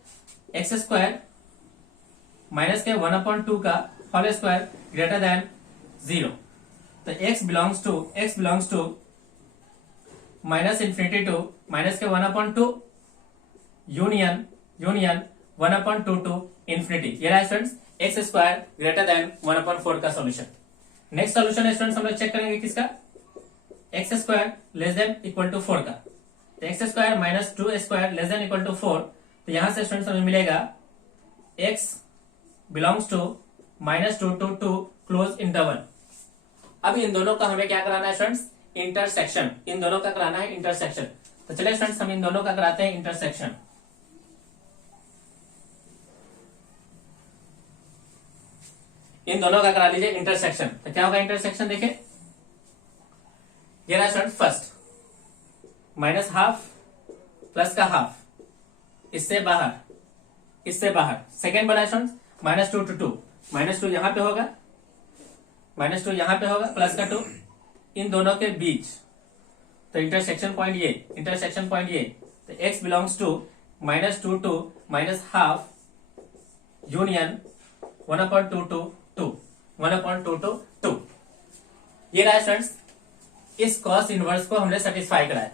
x स्क्वायर माइनस के 1/2 का होल स्क्वायर ग्रेटर देन 0। तो x belongs to minus infinity to minus के 1/2 यूनियन 1/2 टू इंफिनिटी। ये रहा students x square greater than 1/4 का सॉल्यूशन। नेक्स्ट सॉल्यूशन है स्टूडेंट्स हम लोग चेक करेंगे किसका, x square less than equal to 4 का। तो x square minus 2 square less than equal to 4। तो यहां से स्टूडेंट्स हमें मिलेगा x belongs to -2 to 2 close interval. अब इन दोनों का हमें क्या कराना है स्टूडेंट्स इंटरसेक्शन, इन दोनों का कराना है इंटरसेक्शन। तो चलिए स्टूडेंट्स हम इन दोनों का कराते हैं इंटरसेक्शन। इन दोनों का करा लीजिए इंटरसेक्शन। तो क्या होगा इंटरसेक्शन, देखिए ये रहा स्टूडेंट फर्स्ट -12 प्लस का हाफ, इससे बाहर सेकेंड बना स्टूडेंट -2 to 2, -2 यहां पे होगा, -2 यहां पे होगा प्लस का 2 इन दोनों के बीच। तो इंटरसेक्शन पॉइंट ये। तो x बिलोंग्स टू -2 to -12 यूनियन 1/2 to 2, 1/2 to 2। ये रहा स्टूडेंट्स इस कॉस इनवर्स को हमने सेटिस्फाई कराया।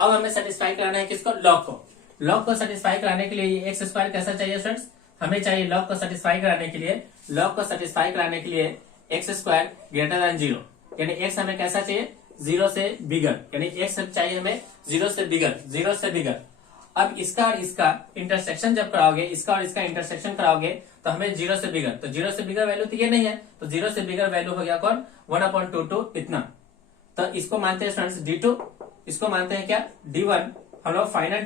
अब हमें सेटिस्फाई कराना है किसको, लॉग को। लॉग को सेटिस्फाई कराने के लिए ये एक्स स्क्वायर कैसा चाहिए स्टूडेंट्स, हमें चाहिए लॉग को सेटिस्फाई कराने के लिए, लॉग को सेटिस्फाई कराने के लिए एक्स स्क्वायर ग्रेटर देन 0, यानी एक्स हमें कैसा चाहिए, 0 से बिगर, यानी एक्स चाहिए हमें 0 से बिगर, 0 से बिगर। अब इसका और इसका इंटरसेक्शन जब कराओगे, इसका और इसका इंटरसेक्शन कराओगे तो हमें 0 से बिगर, तो 0 से बिगर वैल्यू तो ये नहीं है, तो 0 से बिगर वैल्यू हो गया कौन, 1/2 इतना। तो इसको मानते हैं स्टूडेंट्स D2, इसको मानते हैं क्या, D1। हम लोग फाइनल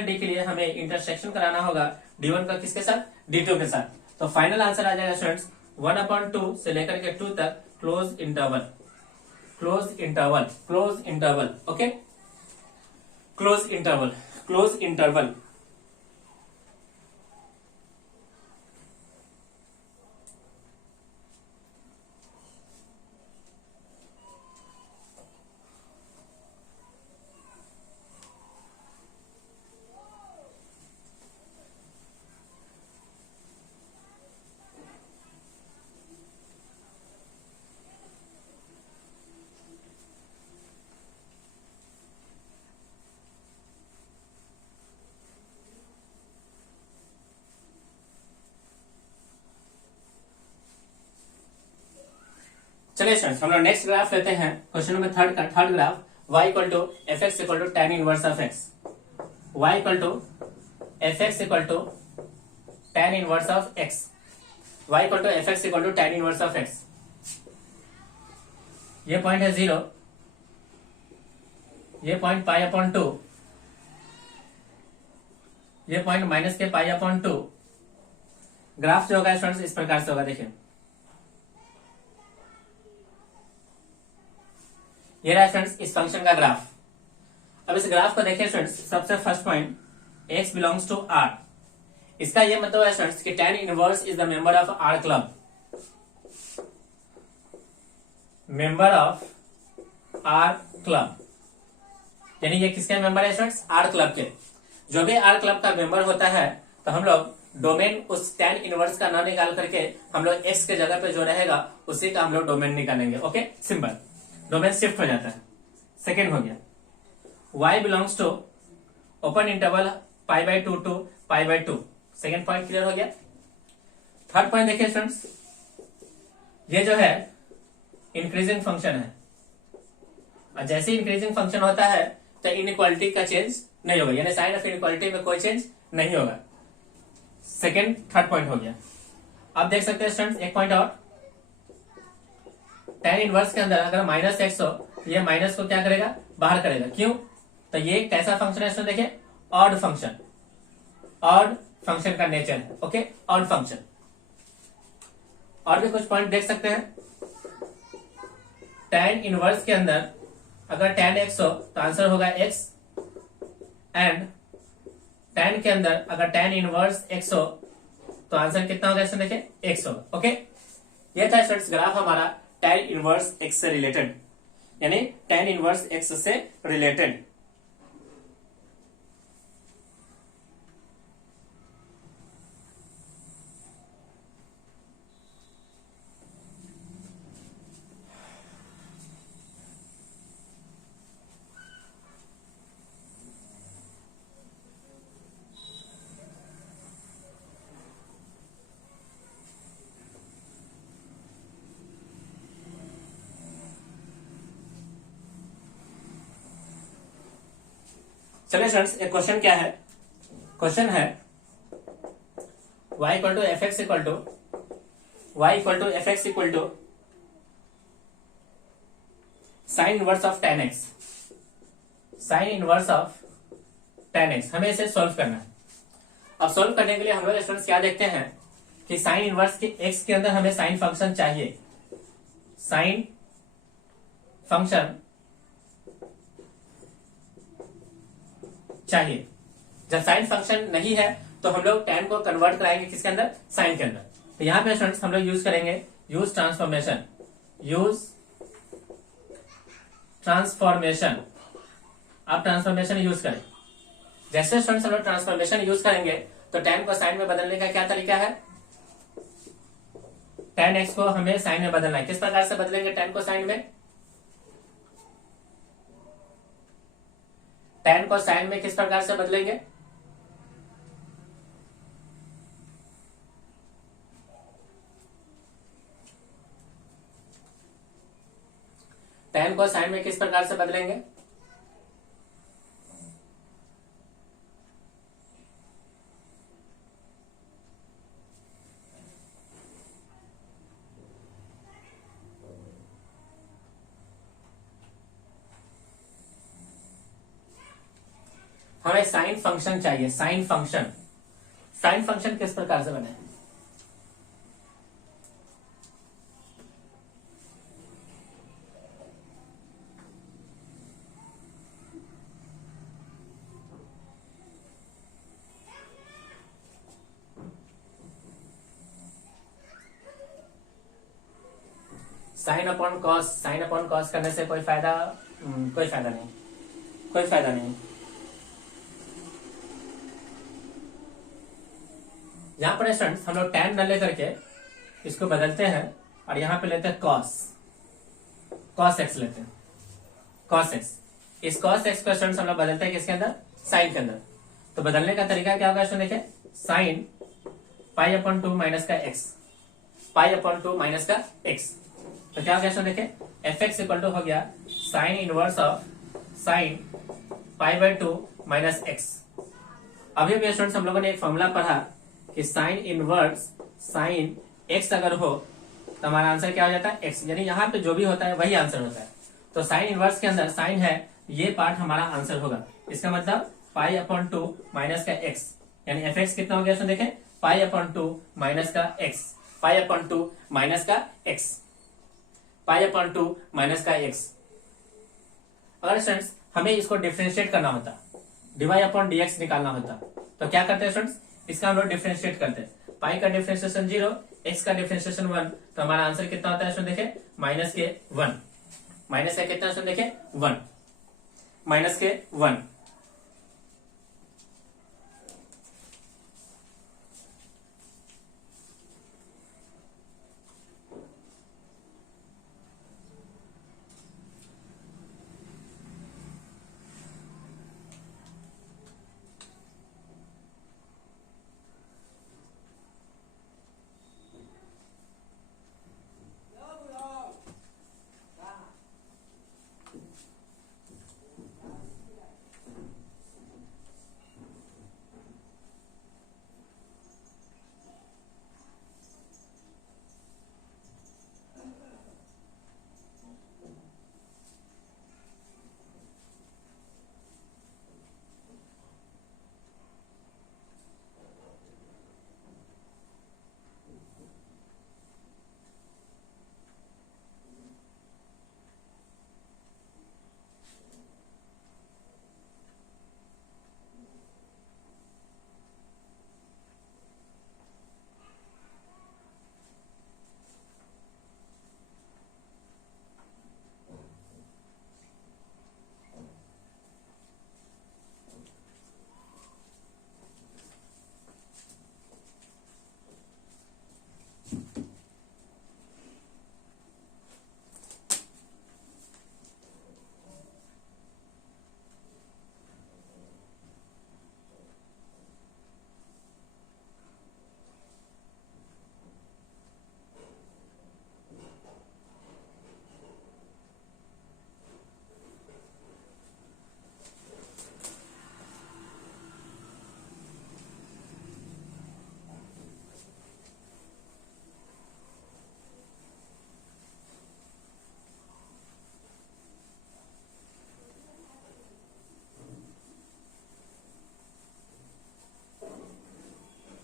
डी के लिए हमें इंटरसेक्शन कराना होगा D1 का किसके साथ, D2 के साथ। तो फाइनल आंसर आ जाएगा स्टूडेंट्स 1/2 से लेकर के 2 तक close interval, okay, close interval. चलिए स्टूडेंट्स हम लोग नेक्स्ट ग्राफ लेते हैं, क्वेश्चन नंबर 3 का third graph, y equal to f x equal to tan inverse of x, y equal to f x equal to tan inverse of x, y equal to f x equal to tan inverse of x। ये point है 0, ये point π/2, ये point minus के π/2। Graph जो होगा students इस प्रकार से होगा, देखिए ये रहा स्टूडेंट्स इस फंक्शन का ग्राफ। अब इस ग्राफ को देखिए स्टूडेंट्स, सबसे first point x belongs to R, इसका ये मतलब है स्टूडेंट्स कि tan inverse is the member of R club, member of R club, यानी ये किसके मेंबर है स्टूडेंट्स, R क्लब के। जो भी R क्लब का मेंबर होता है तो हम लोग डोमेन उस tan इनवर्स का ना निकाल करके हम लोग x के जगह पे जो रहेगा उसी का हम लोग डोमेन निकालेंगे, ओके, सिंपल, डोमेन शिफ्ट हो जाता है। सेकेंड हो गया y belongs to open interval π/2 to π/2, second point clear हो गया। थर्ड पॉइंट देखिए स्टूडेंट्स, ये जो है इंक्रीजिंग फंक्शन है, और जैसे इंक्रीजिंग फंक्शन होता है तो इनइक्वालिटी का चेंज नहीं होगा, यानी साइन ऑफ इनइक्वालिटी में कोई चेंज नहीं होगा। सेकेंड थर्ड पॉइंट हो गया। अब देख सकते हैं स्टूडेंट्स एक पॉइंट और, tan इनवर्स के अंदर अगर -x हो, ये माइनस को क्या करेगा, बाहर करेगा, क्यों, तो ये कैसा फंक्शन है स्टूडेंट, देखिए ऑड फंक्शन, ऑड फंक्शन का नेचर है, ओके, ऑड फंक्शन। और भी कुछ पॉइंट देख सकते हैं, tan इनवर्स के अंदर अगर tan x हो तो आंसर होगा x, एंड tan के अंदर अगर tan इनवर्स x हो तो आंसर कितना होगा इसमें, देखिए x होगा, ओके। ये था स्टूडेंट्स ग्राफ हमारा tan इनवर्स x से रिलेटेड, यानी tan इनवर्स x से रिलेटेड। चलिए स्टूडेंट्स एक क्वेश्चन क्या है, क्वेश्चन है y equal to f x equal to sine inverse of tan x, sine inverse of tan x, हमें इसे सॉल्व करना है। अब सॉल्व करने के लिए हम लोग स्टूडेंट्स क्या देखते हैं कि साइन इनवर्स के x के अंदर हमें साइन फंक्शन चाहिए, साइन फंक्शन चाहिए। जब साइन फंक्शन नहीं है तो हम लोग tan को कन्वर्ट कराएंगे किसके अंदर, साइन के अंदर। तो यहां पे स्टूडेंट्स हम लोग यूज करेंगे यूज ट्रांसफॉर्मेशन, आप ट्रांसफॉर्मेशन यूज करें। जैसे स्टूडेंट्स हम लोग ट्रांसफॉर्मेशन यूज करेंगे तो tan को साइन में बदलने का क्या तरीका है, tan x को हमें साइन में बदलना है। किस प्रकार से बदलेंगे tan को साइन में, tan को sin में किस प्रकार से बदलेंगे? tan को sin में किस प्रकार से बदलेंगे? हमें साइन फंक्शन चाहिए, साइन फंक्शन। साइन फंक्शन किस प्रकार से बने? Sine upon cos, sine upon cos करने से कोई फायदा? कोई फायदा नहीं, कोई फायदा नहीं। यहां पर स्टूडेंट्स हम लोग tan न लेकर के इसको बदलते हैं और यहां पे लेते हैं कॉस, कॉस एक्स लेते हैं, कॉस एक्स। इस कॉस एक्स को स्टूडेंट्स हम लोग बदलते हैं किसके अंदर? साइन के अंदर। तो बदलने का तरीका क्या होगा स्टूडेंट? देखिए, साइन पाई अपॉन 2 माइनस का एक्स, पाई अपॉन 2 माइनस का एक्स। तो क्या हो गया स्टूडेंट? देखिए, एफ एक्स इक्वल टू हो गया sign inverse of sine pi by 2 minus x. अभी भी स्टूडेंट्स हम लोगों ने एक फॉर्मूला पढ़ा कि साइन इनवर्स साइन एक्स अगर हो तो हमारा आंसर क्या हो जाता है? एक्स। यानी यहाँ पे जो भी होता है वही आंसर होता है। तो साइन इनवर्स के अंदर साइन है, ये पार्ट हमारा आंसर होगा। इसका मतलब पाई अपॉन 2 माइनस का एक्स, यानी एफ एक्स कितना हो गया? देखें, पाई अपॉन 2 माइनस का एक्स, पाई अपॉन 2 माइनस का एक्स, पाई अपॉन 2 माइनस का एक्स। अगर स्टूडेंट्स हमें इसको डिफरेंशिएट करना होता, डीवाई अपॉन डीएक्स निकालना होता, तो क्या करते हैं स्टूडेंट्स? इसका हम लोग डिफरेंशिएट करते हैं। पाई का डिफरेंशिएशन 0, एक्स का डिफरेंशिएशन 1, तो हमारा आंसर कितना होता है स्टूडेंट? देखें, माइनस के 1, माइनस का कितना स्टूडेंट? देखें 1, माइनस के 1।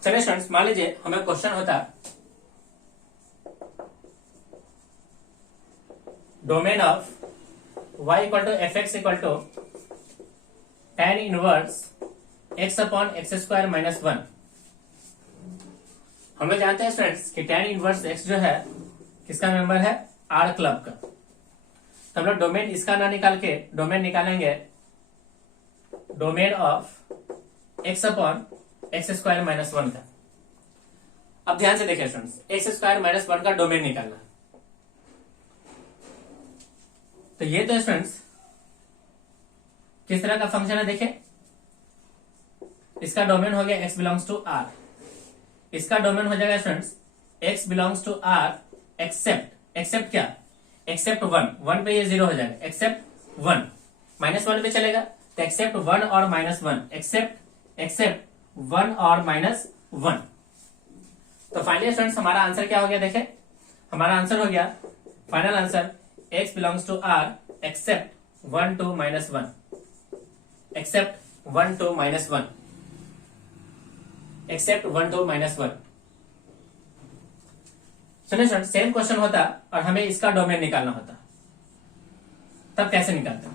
चलिए स्टूडेंट्स, मान लीजिए हमें क्वेश्चन होता domain of y equal to f x equal to tan inverse x upon x square minus 1। हम लोग जानते हैं स्टूडेंट्स कि tan इनवर्स x जो है किसका मेंबर है? आर क्लब का। तो हम लोग डोमेन इसका ना निकाल के डोमेन निकालेंगे domain of x upon x square minus 1 का। अब ध्यान से देखिए स्टूडेंट्स, एक्स स्क्वायर माइनस 1 का डोमेन निकालना। तो ये तो स्टूडेंट्स किस तरह का फंक्शन है देखिए, इसका डोमेन हो गया x बिलोंग्स टू r, इसका डोमेन हो जाएगा students x belongs to r except क्या, एक्सेप्ट 1 पे ये 0 हो जाएगा, एक्सेप्ट 1 -1 पे चलेगा, तो एक्सेप्ट 1 और -1, एक्सेप्ट 1 और -1। तो फाइनली स्टूडेंट्स हमारा आंसर क्या हो गया देखे, हमारा आंसर हो गया final answer x belongs to r except 1 to -1, except 1 to -1, except 1 to -1। सुनिए स्टूडेंट, सेम क्वेश्चन होता और हमें इसका डोमेन निकालना होता, तब कैसे निकालते हैं?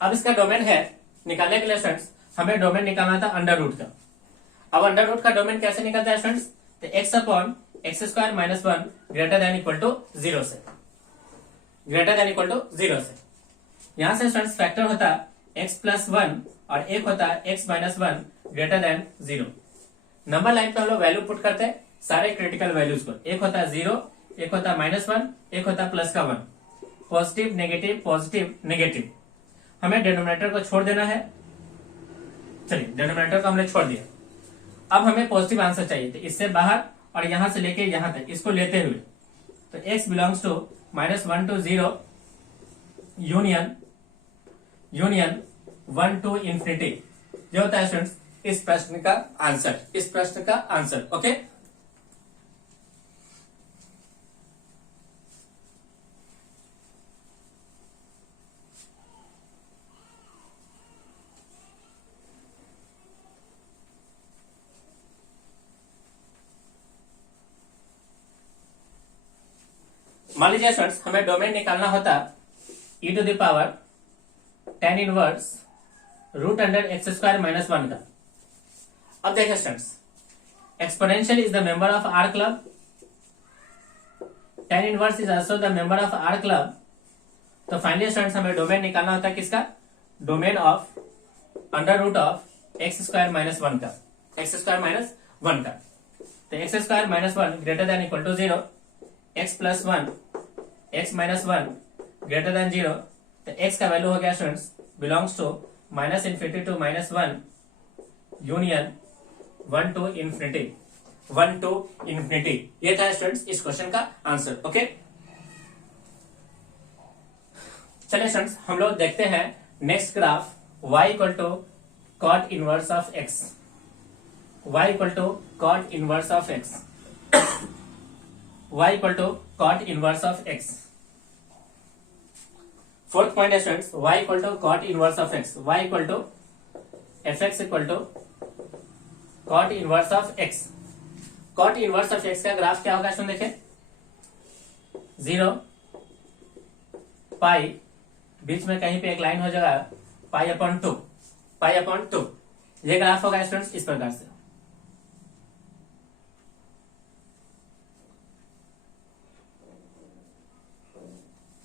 अब इसका डोमेन है निकालने के लिए स्टूडेंट्स, हमें डोमेन निकालना था अंडर रूट का। अब अंडर रूट का डोमेन कैसे निकलता है स्टूडेंट्स, तो x upon x square minus 1 greater than equal to 0 से, ग्रेटर देन इक्वल टू 0 से। यहां से स्टूडेंट्स फैक्टर होता x प्लस 1 और एक होता x minus 1 greater than 0। Number line पे हम लोग वैल्यू पुट करते हैं सारे क्रिटिकल वैल्यूज को, एक होता है 0, एक होता है -1, एक होता है प्लस का 1, पॉजिटिव नेगेटिव। हमें डिनोमिनेटर को छोड़ देना है, चलिए डिनोमिनेटर को हमने छोड़ दिया। अब हमें पॉजिटिव आंसर चाहिए, तो इससे बाहर और यहां से लेके यहां तक इसको लेते हुए, तो x belongs to -1 to 0 union 1 to infinity, ये होता है स्टूडेंट्स इस प्रश्न का आंसर, ओके। मान लीजिए स्टूडेंट्स हमें डोमेन निकालना होता e to the power tan inverse root under x square minus 1 का। अब देखिए students, exponential is the member of R club, tan inverse is also the member of R club. तो finally students हमें domain निकालना होता है किसका, domain of under root of x square minus 1 का, एक्स स्क्वायर माइनस 1 का। तो x square minus 1 greater than equal to 0, x plus 1 x minus 1 greater than 0। तो x का वैल्यू हो गया students belongs to -∞ to -1 union 1 to infinity. ये था students इस क्वेश्चन का आंसर, ओके। चलिए स्टूडेंट्स हम लोग देखते हैं next graph y equal to cot inverse of x, y equal to cot inverse of x, y equal to cot inverse of x। Fourth point है students y equal to cot inverse of x, y equal to fx equal to cot inverse of x। Cot inverse of x का graph क्या होगा student देखिए, 0 पाई, बीच में कहीं पे एक line हो जाएगा पाई अपॉन 2, ये ग्राफ होगा स्टूडेंट्स इस प्रकार से।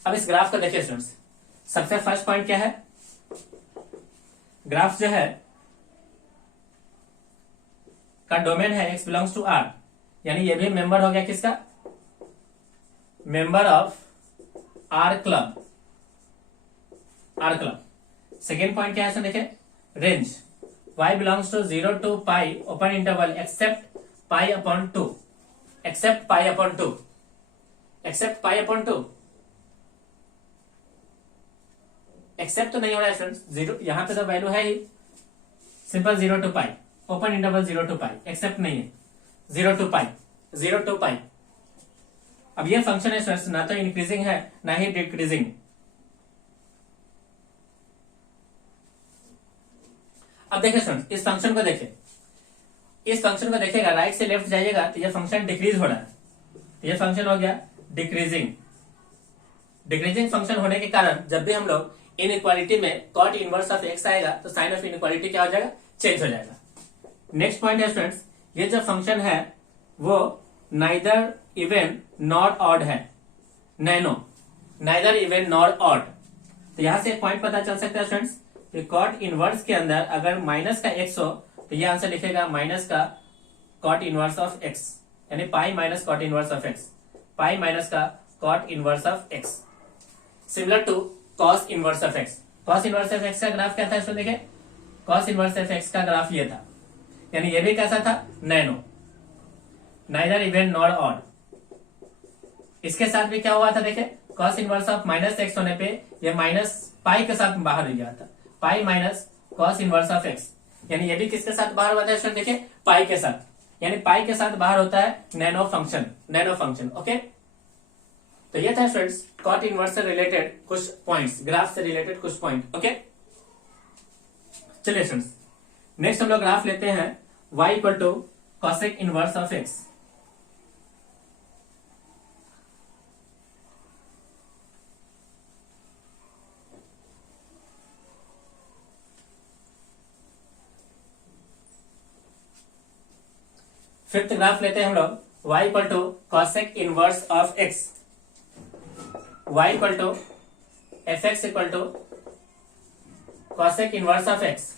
अब इस ग्राफ को देखिए स्टूडेंट्स, सबसे फर्स्ट पॉइंट क्या है, ग्राफ जो है का डोमेन है x बिलोंग्स टू r, यानी ये भी मेंबर हो गया किसका, member of R club. Second point क्या है देखिए, range y belongs to 0 to pi open interval except pi upon 2, except pi upon 2। Except तो नहीं हो रहा है स्टूडेंट्स, 0 यहां पे तो वैल्यू है ही, simple 0 to pi open interval 0 to pi, except नहीं है, 0 to पाई। अब ये फंक्शन है स्टूडेंट्स ना तो इंक्रीजिंग है ना ही डिक्रीजिंग। अब देखिए स्टूडेंट्स इस फंक्शन को देखिएगा, राइट से लेफ्ट जाइएगा तो ये फंक्शन डिक्रीज हो रहा है, तो ये फंक्शन हो गया डिक्रीजिंग फंक्शन होने के कारण जब भी हम लोग इनइक्वालिटी में कॉट इनवर्स ऑफ x आएगा तो साइन ऑफ इनइक्वालिटी क्या हो जाएगा, चेंज हो जाएगा। नेक्स्ट पॉइंट है स्टूडेंट्स, ये जो फंक्शन है वो नाइदर इवन नॉर ऑड है, नाइदर इवन नॉर ऑड। तो यहां से एक पॉइंट पता चल सकता है स्टूडेंट्स कि कॉट इनवर्स के अंदर अगर माइनस का x हो तो ये आंसर लिखेगा माइनस का कॉट इनवर्स ऑफ एक्स, यानी pi minus cot inverse of x, pi minus का cot inverse of x, similar to cos inverse of x. Cos inverse of x का ग्राफ क्या था इसमें देखें, कॉस इनवर्स ऑफ एक्स का graph ये था, यानी ये भी कैसा था, नैनो, नाइदर इवन नॉर ऑड। इसके साथ भी क्या हुआ था देखे, cos inverse of minus x होने पे ये माइनस पाई के साथ बाहर गया था, pi minus cos inverse of x, यानी ये भी किसके साथ बाहर हुआ था स्टूडेंट, देखिए पाई के साथ, यानी पाई के साथ बाहर होता है nano function, nano function. Okay, तो ये था स्टूडेंट्स कॉट इनवर्स से रिलेटेड कुछ पॉइंट्स, ग्राफ से रिलेटेड कुछ पॉइंट। ओके, चलिए स्टूडेंट्स नेक्स्ट हम लोग ग्राफ लेते हैं y equal to cosec inverse of x. Fifth graph लेते हैं हम लोग y equal to cosec inverse of x, y equal to f x equal to cosec inverse of x.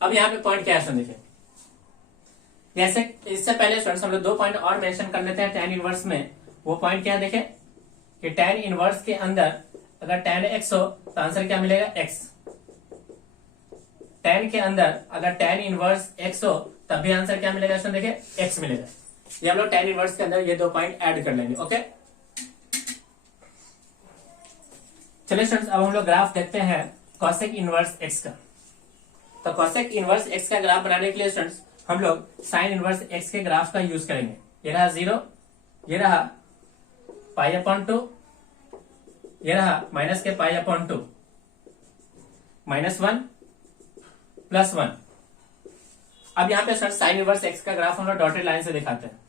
अब यहाँ पे पॉइंट क्या है सुन देखिए, जैसे इससे पहले स्टूडेंट्स हम लोग 2 पॉइंट और मेंशन कर लेते हैं tan इनवर्स में। वो पॉइंट क्या है देखे कि tan इनवर्स के अंदर अगर tan x हो तो आंसर क्या मिलेगा, x। tan के अंदर अगर tan इनवर्स x हो तब भी आंसर क्या मिलेगा स्टूडेंट देखिए, x मिलेगा। ये हम लोग tan इनवर्स के अंदर ये 2 पॉइंट ऐड कर लेंगे। ओके, चलिए स्टूडेंट्स अब हम लोग ग्राफ देखते हैं कॉसेक इनवर्स x का। तो कॉसेक इनवर्स x का ग्राफ बनाने के लिए स्टूडेंट्स हम लोग साइन इनवर्स x के ग्राफ का यूज करेंगे। ये रहा 0, ये रहा पाई अपॉन 2, ये रहा माइनस के पाई अपॉन 2, -1 +1। अब यहां पे स्टूडेंट्स साइन इनवर्स x का ग्राफ हम लोग डॉटेड लाइन से दिखाते हैं।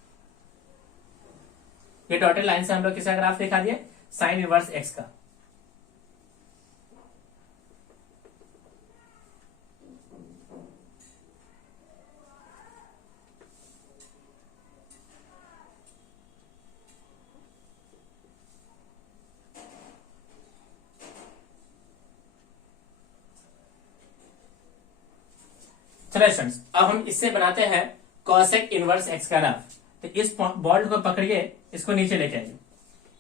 ये डॉटेड लाइन से हम लोग किसका ग्राफ दिखा दिए, साइन इनवर्स x का। चलो स्टूडेंट्स अब हम इससे बनाते हैं कॉसेक इनवर्स एक्स का ग्राफ। तो इस बॉल को पकड़िए, इसको नीचे लेके आइए,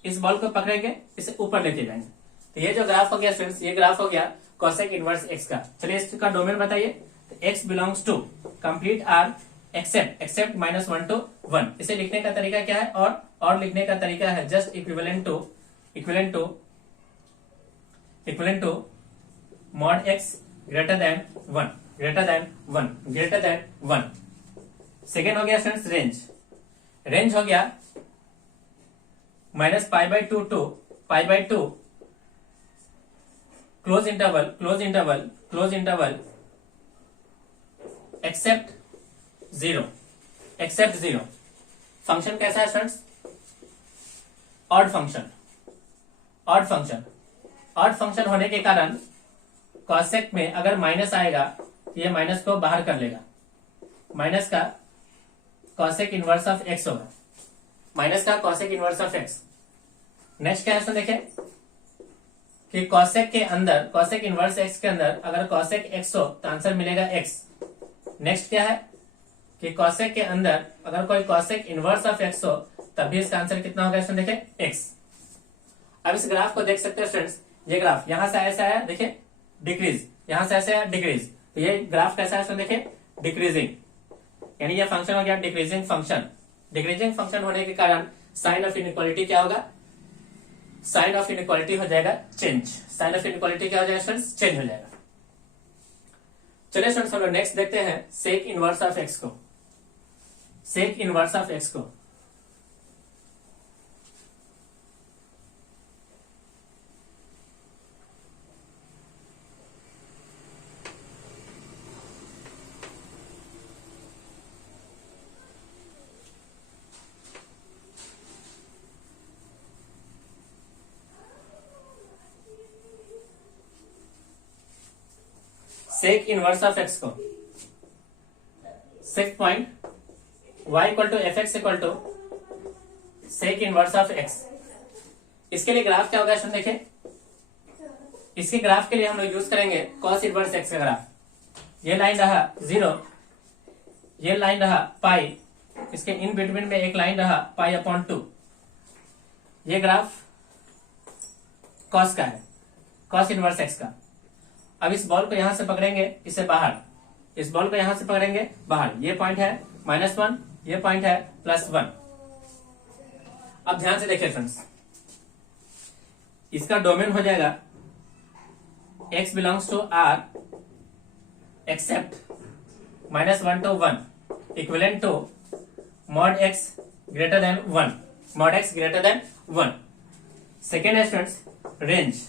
इस बॉल को पकड़ेंगे, इसे ऊपर लेके जाएंगे। तो ये जो ग्राफ हो गया स्टूडेंट्स, ये ग्राफ हो गया कॉसेक इनवर्स एक्स का। चलिए इसका डोमेन बताइए। तो x belongs to complete R except -1 to 1। इसे लिखने का तरीका क्या है, और लिखने का तरीका है just equivalent to mod x greater than 1, greater than 1। Second हो गया स्टूडेंट्स रेंज हो गया -π/2 to π/2 close interval except 0। Function कैसा है स्टूडेंट्स, ऑड फंक्शन होने के कारण कॉसेक में अगर माइनस आएगा ये माइनस को बाहर कर लेगा, माइनस का कॉसेक इनवर्स ऑफ एक्स होगा, माइनस का cosec inverse of x. Next क्या है देखें कि कॉसेक इनवर्स एक्स के अंदर अगर कॉसेक एक्स हो तो आंसर मिलेगा एक्स। नेक्स्ट क्या है कि कॉसेक के अंदर अगर कोई कॉसेक इनवर्स ऑफ एक्स हो तब भी इसका आंसर कितना होगा इसमें देखें, एक्स। अब इस ग्राफ को देख सकते हैं स्टूडेंट्स, ये ग्राफ यहां से ऐसा है देखिए डिक्रीज, यहां से ऐसे है डिक्रीज। तो ये ग्राफ कैसा है इसमें देखें, डिक्रीजिंग, यानी ये फंक्शन हो गया डिक्रीजिंग फंक्शन होने के कारण साइन ऑफ इनइक्वालिटी क्या होगा, साइन ऑफ इनइक्वालिटी हो जाएगा चेंज। साइन ऑफ इनइक्वालिटी क्या हो जाएगा स्टूडेंट्स, चेंज हो जाएगा। चलिए स्टूडेंट्स हम लोग नेक्स्ट देखते हैं सेक इनवर्स ऑफ एक्स को। सेक इनवर्स ऑफ एक्स को, six point y equal to f x equal to sec inverse of x. इसके लिए ग्राफ क्या होगा स्टूडेंट देखें, इसके ग्राफ के लिए हम लोग यूज करेंगे कॉस इनवर्स एक्स का ग्राफ। ये लाइन रहा 0, ये लाइन रहा पाई, इसके इन बिटवीन में एक लाइन रहा पाई अपॉन 2। ये ग्राफ कॉस का है, कॉस इनवर्स एक्स का। अब इस बॉल को यहां से पकड़ेंगे, इसे बाहर, इस बॉल को यहां से पकड़ेंगे बाहर। ये पॉइंट है -1, ये पॉइंट है +1। अब ध्यान से देखिए फ्रेंड्स, इसका डोमेन हो जाएगा x belongs to R except -1 to 1 equivalent to mod x greater than 1, mod x greater than 1। Second है स्टूडेंट्स रेंज,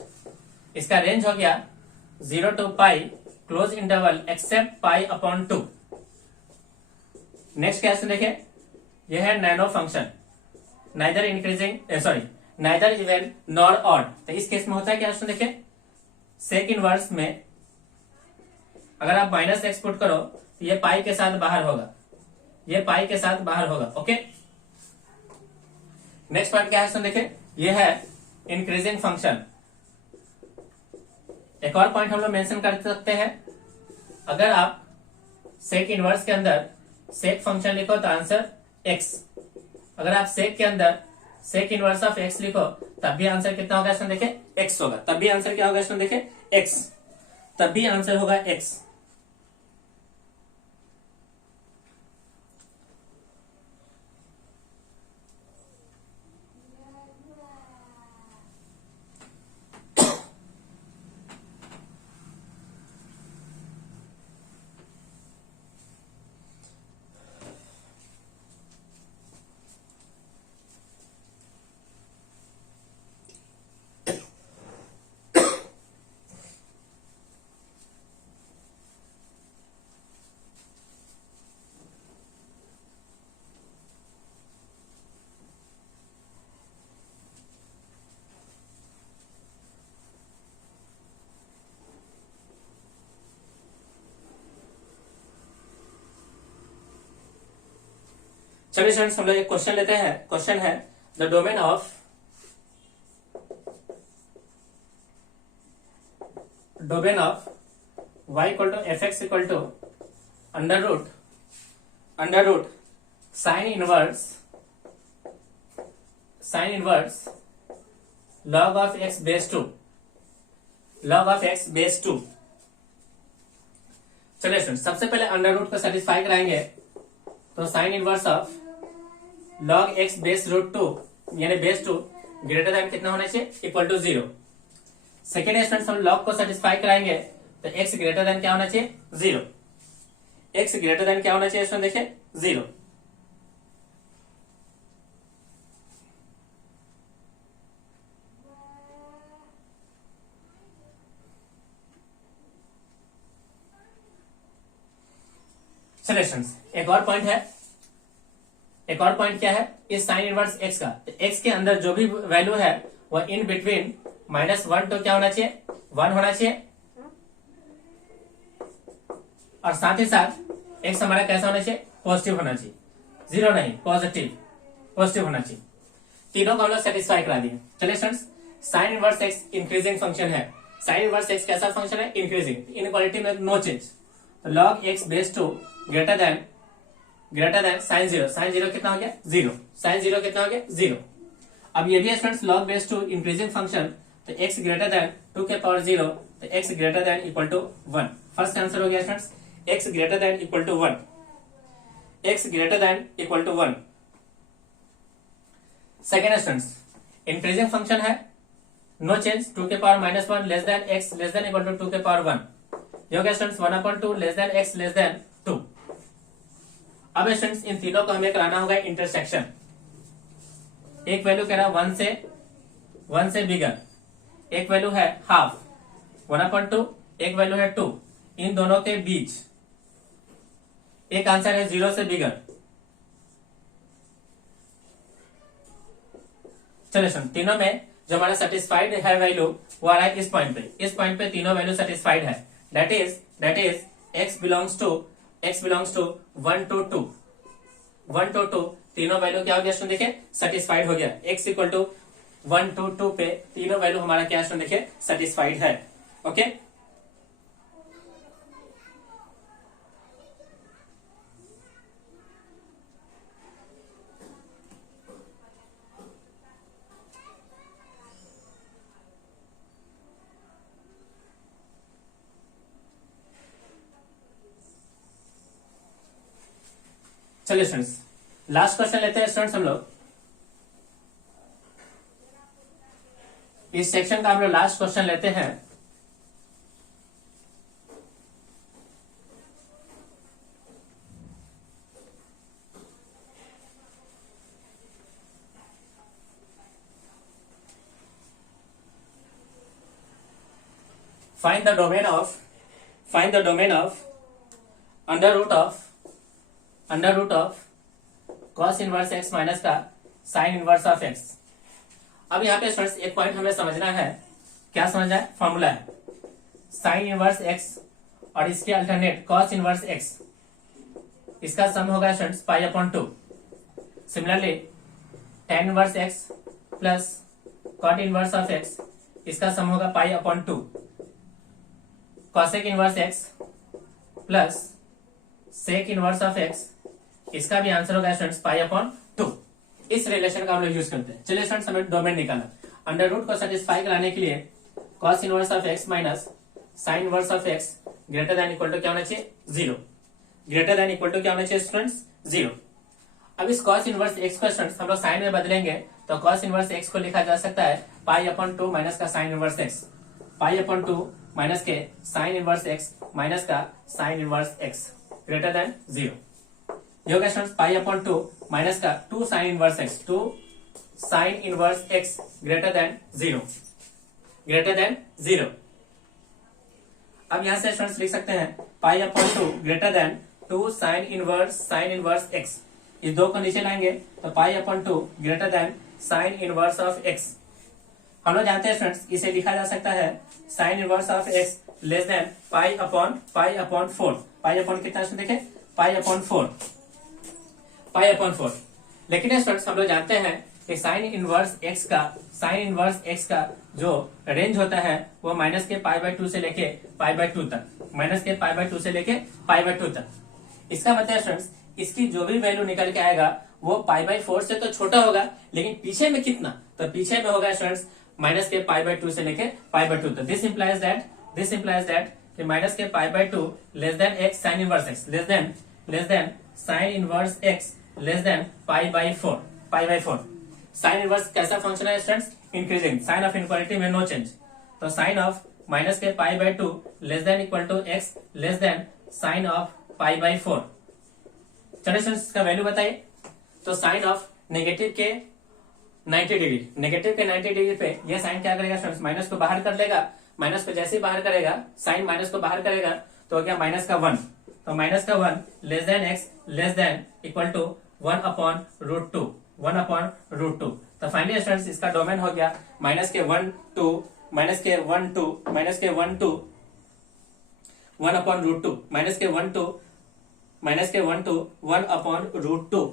इसका रेंज हो गया 0 to pi close interval except pi upon 2। Next question देखिए, यह है nano function, neither increasing neither even nor odd. तो इस case में होता है क्या क्वेश्चन देखिए, सेक इनवर्स में अगर आप -x पुट करो तो ये पाई के साथ बाहर होगा, ये पाई के साथ बाहर होगा। ओके, नेक्स्ट पार्ट क्या है देखिए, ये है इंक्रीजिंग फंक्शन। एक और पॉइंट हम लोग मेंशन कर सकते हैं, अगर आप सेक इनवर्स के अंदर सेक फंक्शन लिखो तो आंसर x, अगर आप सेक के अंदर सेक इनवर्स ऑफ x लिखो तब भी आंसर कितना होगा इसमें देखिए x होगा, तब भी आंसर क्या होगा इसमें देखिए x, तब भी आंसर होगा x। चलिए स्टूडेंट्स हम लोग एक क्वेश्चन लेते हैं। क्वेश्चन है the domain of y equal to fx equal to under root sine inverse log of x base 2। चलिए स्टूडेंट्स सबसे पहले अंडर रूट को सेटिस्फाई कराएंगे, तो sine inverse of log x base root 2 यानी बेस 2 ग्रेटर देन कितना होना चाहिए, इक्वल टू 0। सेकेंड स्टूडेंट्स हम log को सेटिस्फाई कराएंगे तो x ग्रेटर देन क्या होना चाहिए 0, x ग्रेटर देन क्या होना चाहिए स्टूडेंट देखिए 0। चलिए स्टूडेंट्स एक और पॉइंट है, एक और पॉइंट क्या है इस साइन इनवर्स x का, तो x के अंदर जो भी वैल्यू है वह इन बिटवीन -1 तो क्या होना चाहिए 1 होना चाहिए, और साथ ही साथ x हमारा कैसा होना चाहिए पॉजिटिव होना चाहिए, 0 नहीं पॉजिटिव होना चाहिए। तीनों को हम लोग सेटिस्फाई करा दिए। चलिए students sine inverse x increasing function है, साइन इनवर्स x कैसा फंक्शन है इंक्रीजिंग, इनइक्वालिटी में नो चेंज, तो log x base 2 greater than sine 0, sine 0 कितना हो गया 0, साइन 0 कितना हो गया 0। अब ये भी students log base 2 increasing function, तो x ग्रेटर देन 2 के पावर 0, तो x greater than equal to 1। First answer हो गया students x greater than equal to 1, x greater than equal to 1। Second students increasing function है no change, 2 के power -1 less than x less than equal to 2 के power 1, ये हो गया students 1/2 less than x less than 2। अब students in तीनों को हमें कराना होगा इंटरसेक्शन। एक वैल्यू कह रहा है 1 से बिगर, एक वैल्यू है हाफ 1/2, एक वैल्यू है 2, इन दोनों के बीच एक आंसर है 0 से बिगर। चलिए सुन तीनों में जो हमारा सेटिस्फाइड है वैल्यू वो आ रहा है इस पॉइंट पे तीनों वैल्यू सेटिस्फाइड है, that is x belongs to 1 to 2, तीनों वैल्यू क्या हो गया स्टूडेंट देखिए सेटिस्फाइड हो गया, x इक्वल टू 1 to 2 पे तीनों वैल्यू हमारा क्या स्टूडेंट देखिए सेटिस्फाइड है। ओके चलिए स्टूडेंट्स लास्ट क्वेश्चन लेते हैं स्टूडेंट्स हम लोग। इस सेक्शन का हम लोग लास्ट क्वेश्चन लेते हैं। Find the domain of under root of cos inverse x minus का साइन इनवर्स ऑफ x। अब यहाँ पे स्टूडेंट्स एक पॉइंट हमें समझना है। क्या समझना है? फॉर्मूला है साइन इनवर्स x और इसके अल्टरनेट cos इनवर्स x, इसका सम होगा students pi upon 2। Similarly tan inverse x plus cot inverse of x, इसका सम होगा पाई upon 2। cosec inverse x plus sec inverse of x, इसका भी आंसर होगा स्टूडेंट्स पाई अपॉन 2। इस रिलेशन का हम लोग यूज करते हैं। चलिए स्टूडेंट्स हमें डोमेन निकालना। अंडर रूट को सेटिस्फाई कराने के लिए cos inverse of x minus sine inverse of x greater than equal to क्या होना चाहिए? 0। ग्रेटर देन इक्वल टू क्या होना चाहिए स्टूडेंट्स? 0। अब इस cos इनवर्स x को स्टूडेंट्स हम लोग साइन में बदलेंगे तो cos इनवर्स x को लिखा जा सकता है पाई अपॉन 2 माइनस का साइन इनवर्स x। पाई अपॉन 2 माइनस के साइन इनवर्स x माइनस का sign inverse x greater than 0। ये होगा स्टूडेंट्स पाई अपॉन 2 माइनस का 2 sine inverse x, 2 sine inverse x greater than 0, greater than 0। अब यहां से स्टूडेंट्स लिख सकते हैं पाई upon 2 greater than 2 sine inverse x। इस दो को नीचे लाएंगे तो पाई upon 2 greater than sine inverse of x। हम लोग जानते हैं स्टूडेंट्स इसे लिखा जा सकता है sine inverse of x less than pi upon 4। Pi upon कितना देखे? Pi upon 4। लेकिन स्टूडेंट्स हम लोग जानते हैं कि साइन इनवर्स x का जो रेंज होता है वो माइनस के पाई बाय 2 से लेके पाई बाय 2 तक, माइनस के पाई बाय 2 से लेके पाई बाय 2 तक। इसका मतलब स्टूडेंट्स इसकी जो भी वैल्यू निकल के आएगा वो पाई बाय 4 से तो छोटा होगा, लेकिन पीछे में कितना? तो पीछे में होगा स्टूडेंट्स माइनस के पाई बाय 2 से लेके पाई बाय 2 तक। दिस इंप्लाइज दैट कि माइनस के pi by 2 less than x sine inverse x, less than sine inverse x less than pi by 4। Sine inverse कैसा फंक्शन है students? Increasing. Sine of inequality में no change. तो sine of minus के pi by 2 less than equal to x less than sine of pi by 4। चलिए students इसका value बताइए। तो sine of negative के 90 डिग्री पे यह साइन क्या करेगा स्टूडेंट्स? माइनस को बाहर कर लेगा। माइनस को जैसे ही बाहर करेगा, साइन माइनस को बाहर करेगा तो क्या? माइनस का 1। तो माइनस का 1 less than x less than equal to 1 upon root 2। तो फाइनली स्टूडेंट्स इसका डोमेन हो गया माइनस के 1 2 1 अपॉन रूट 2, माइनस के 1 2 1 अपॉन रूट 2।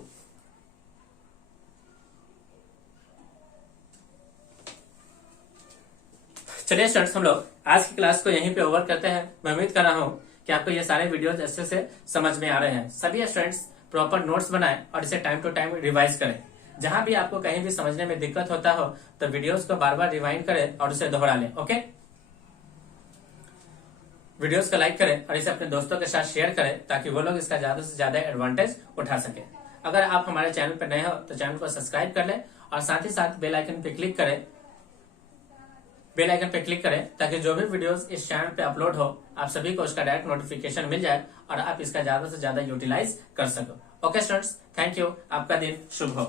चलिए स्टूडेंट्स हम लोग आज की क्लास को यहीं पे ओवर करते हैं। मैं उम्मीद कर रहा हूं कि आपको ये सारे वीडियोस अच्छे से समझ में आ रहे हैं। सभी स्टूडेंट्स प्रॉपर नोट्स बनाएं और इसे टाइम टू टाइम रिवाइज करें। जहां भी आपको कहीं भी समझने में दिक्कत होता हो तो वीडियोस को बार बार रिवाइंड करें और उसे दोहरा लें। ओके, वीडियोस को लाइक करें और इसे अपने दोस्तों के साथ शेयर करें ताकि वो लोग इसका ज्यादा से ज्यादा एडवांटेज उठा सके। अगर आप हमारे चैनल पर नए हो तो चैनल को सब्सक्राइब कर लें और साथ ही साथ बेल आइकन पे क्लिक करें ताकि जो भी वीडियोस इस चैनल पे अपलोड हो आप सभी को उसका डायरेक्ट नोटिफिकेशन मिल जाए और आप इसका ज्यादा से ज्यादा यूटिलाइज कर सको। Okay students, thank you. आपका दिन शुभ हो।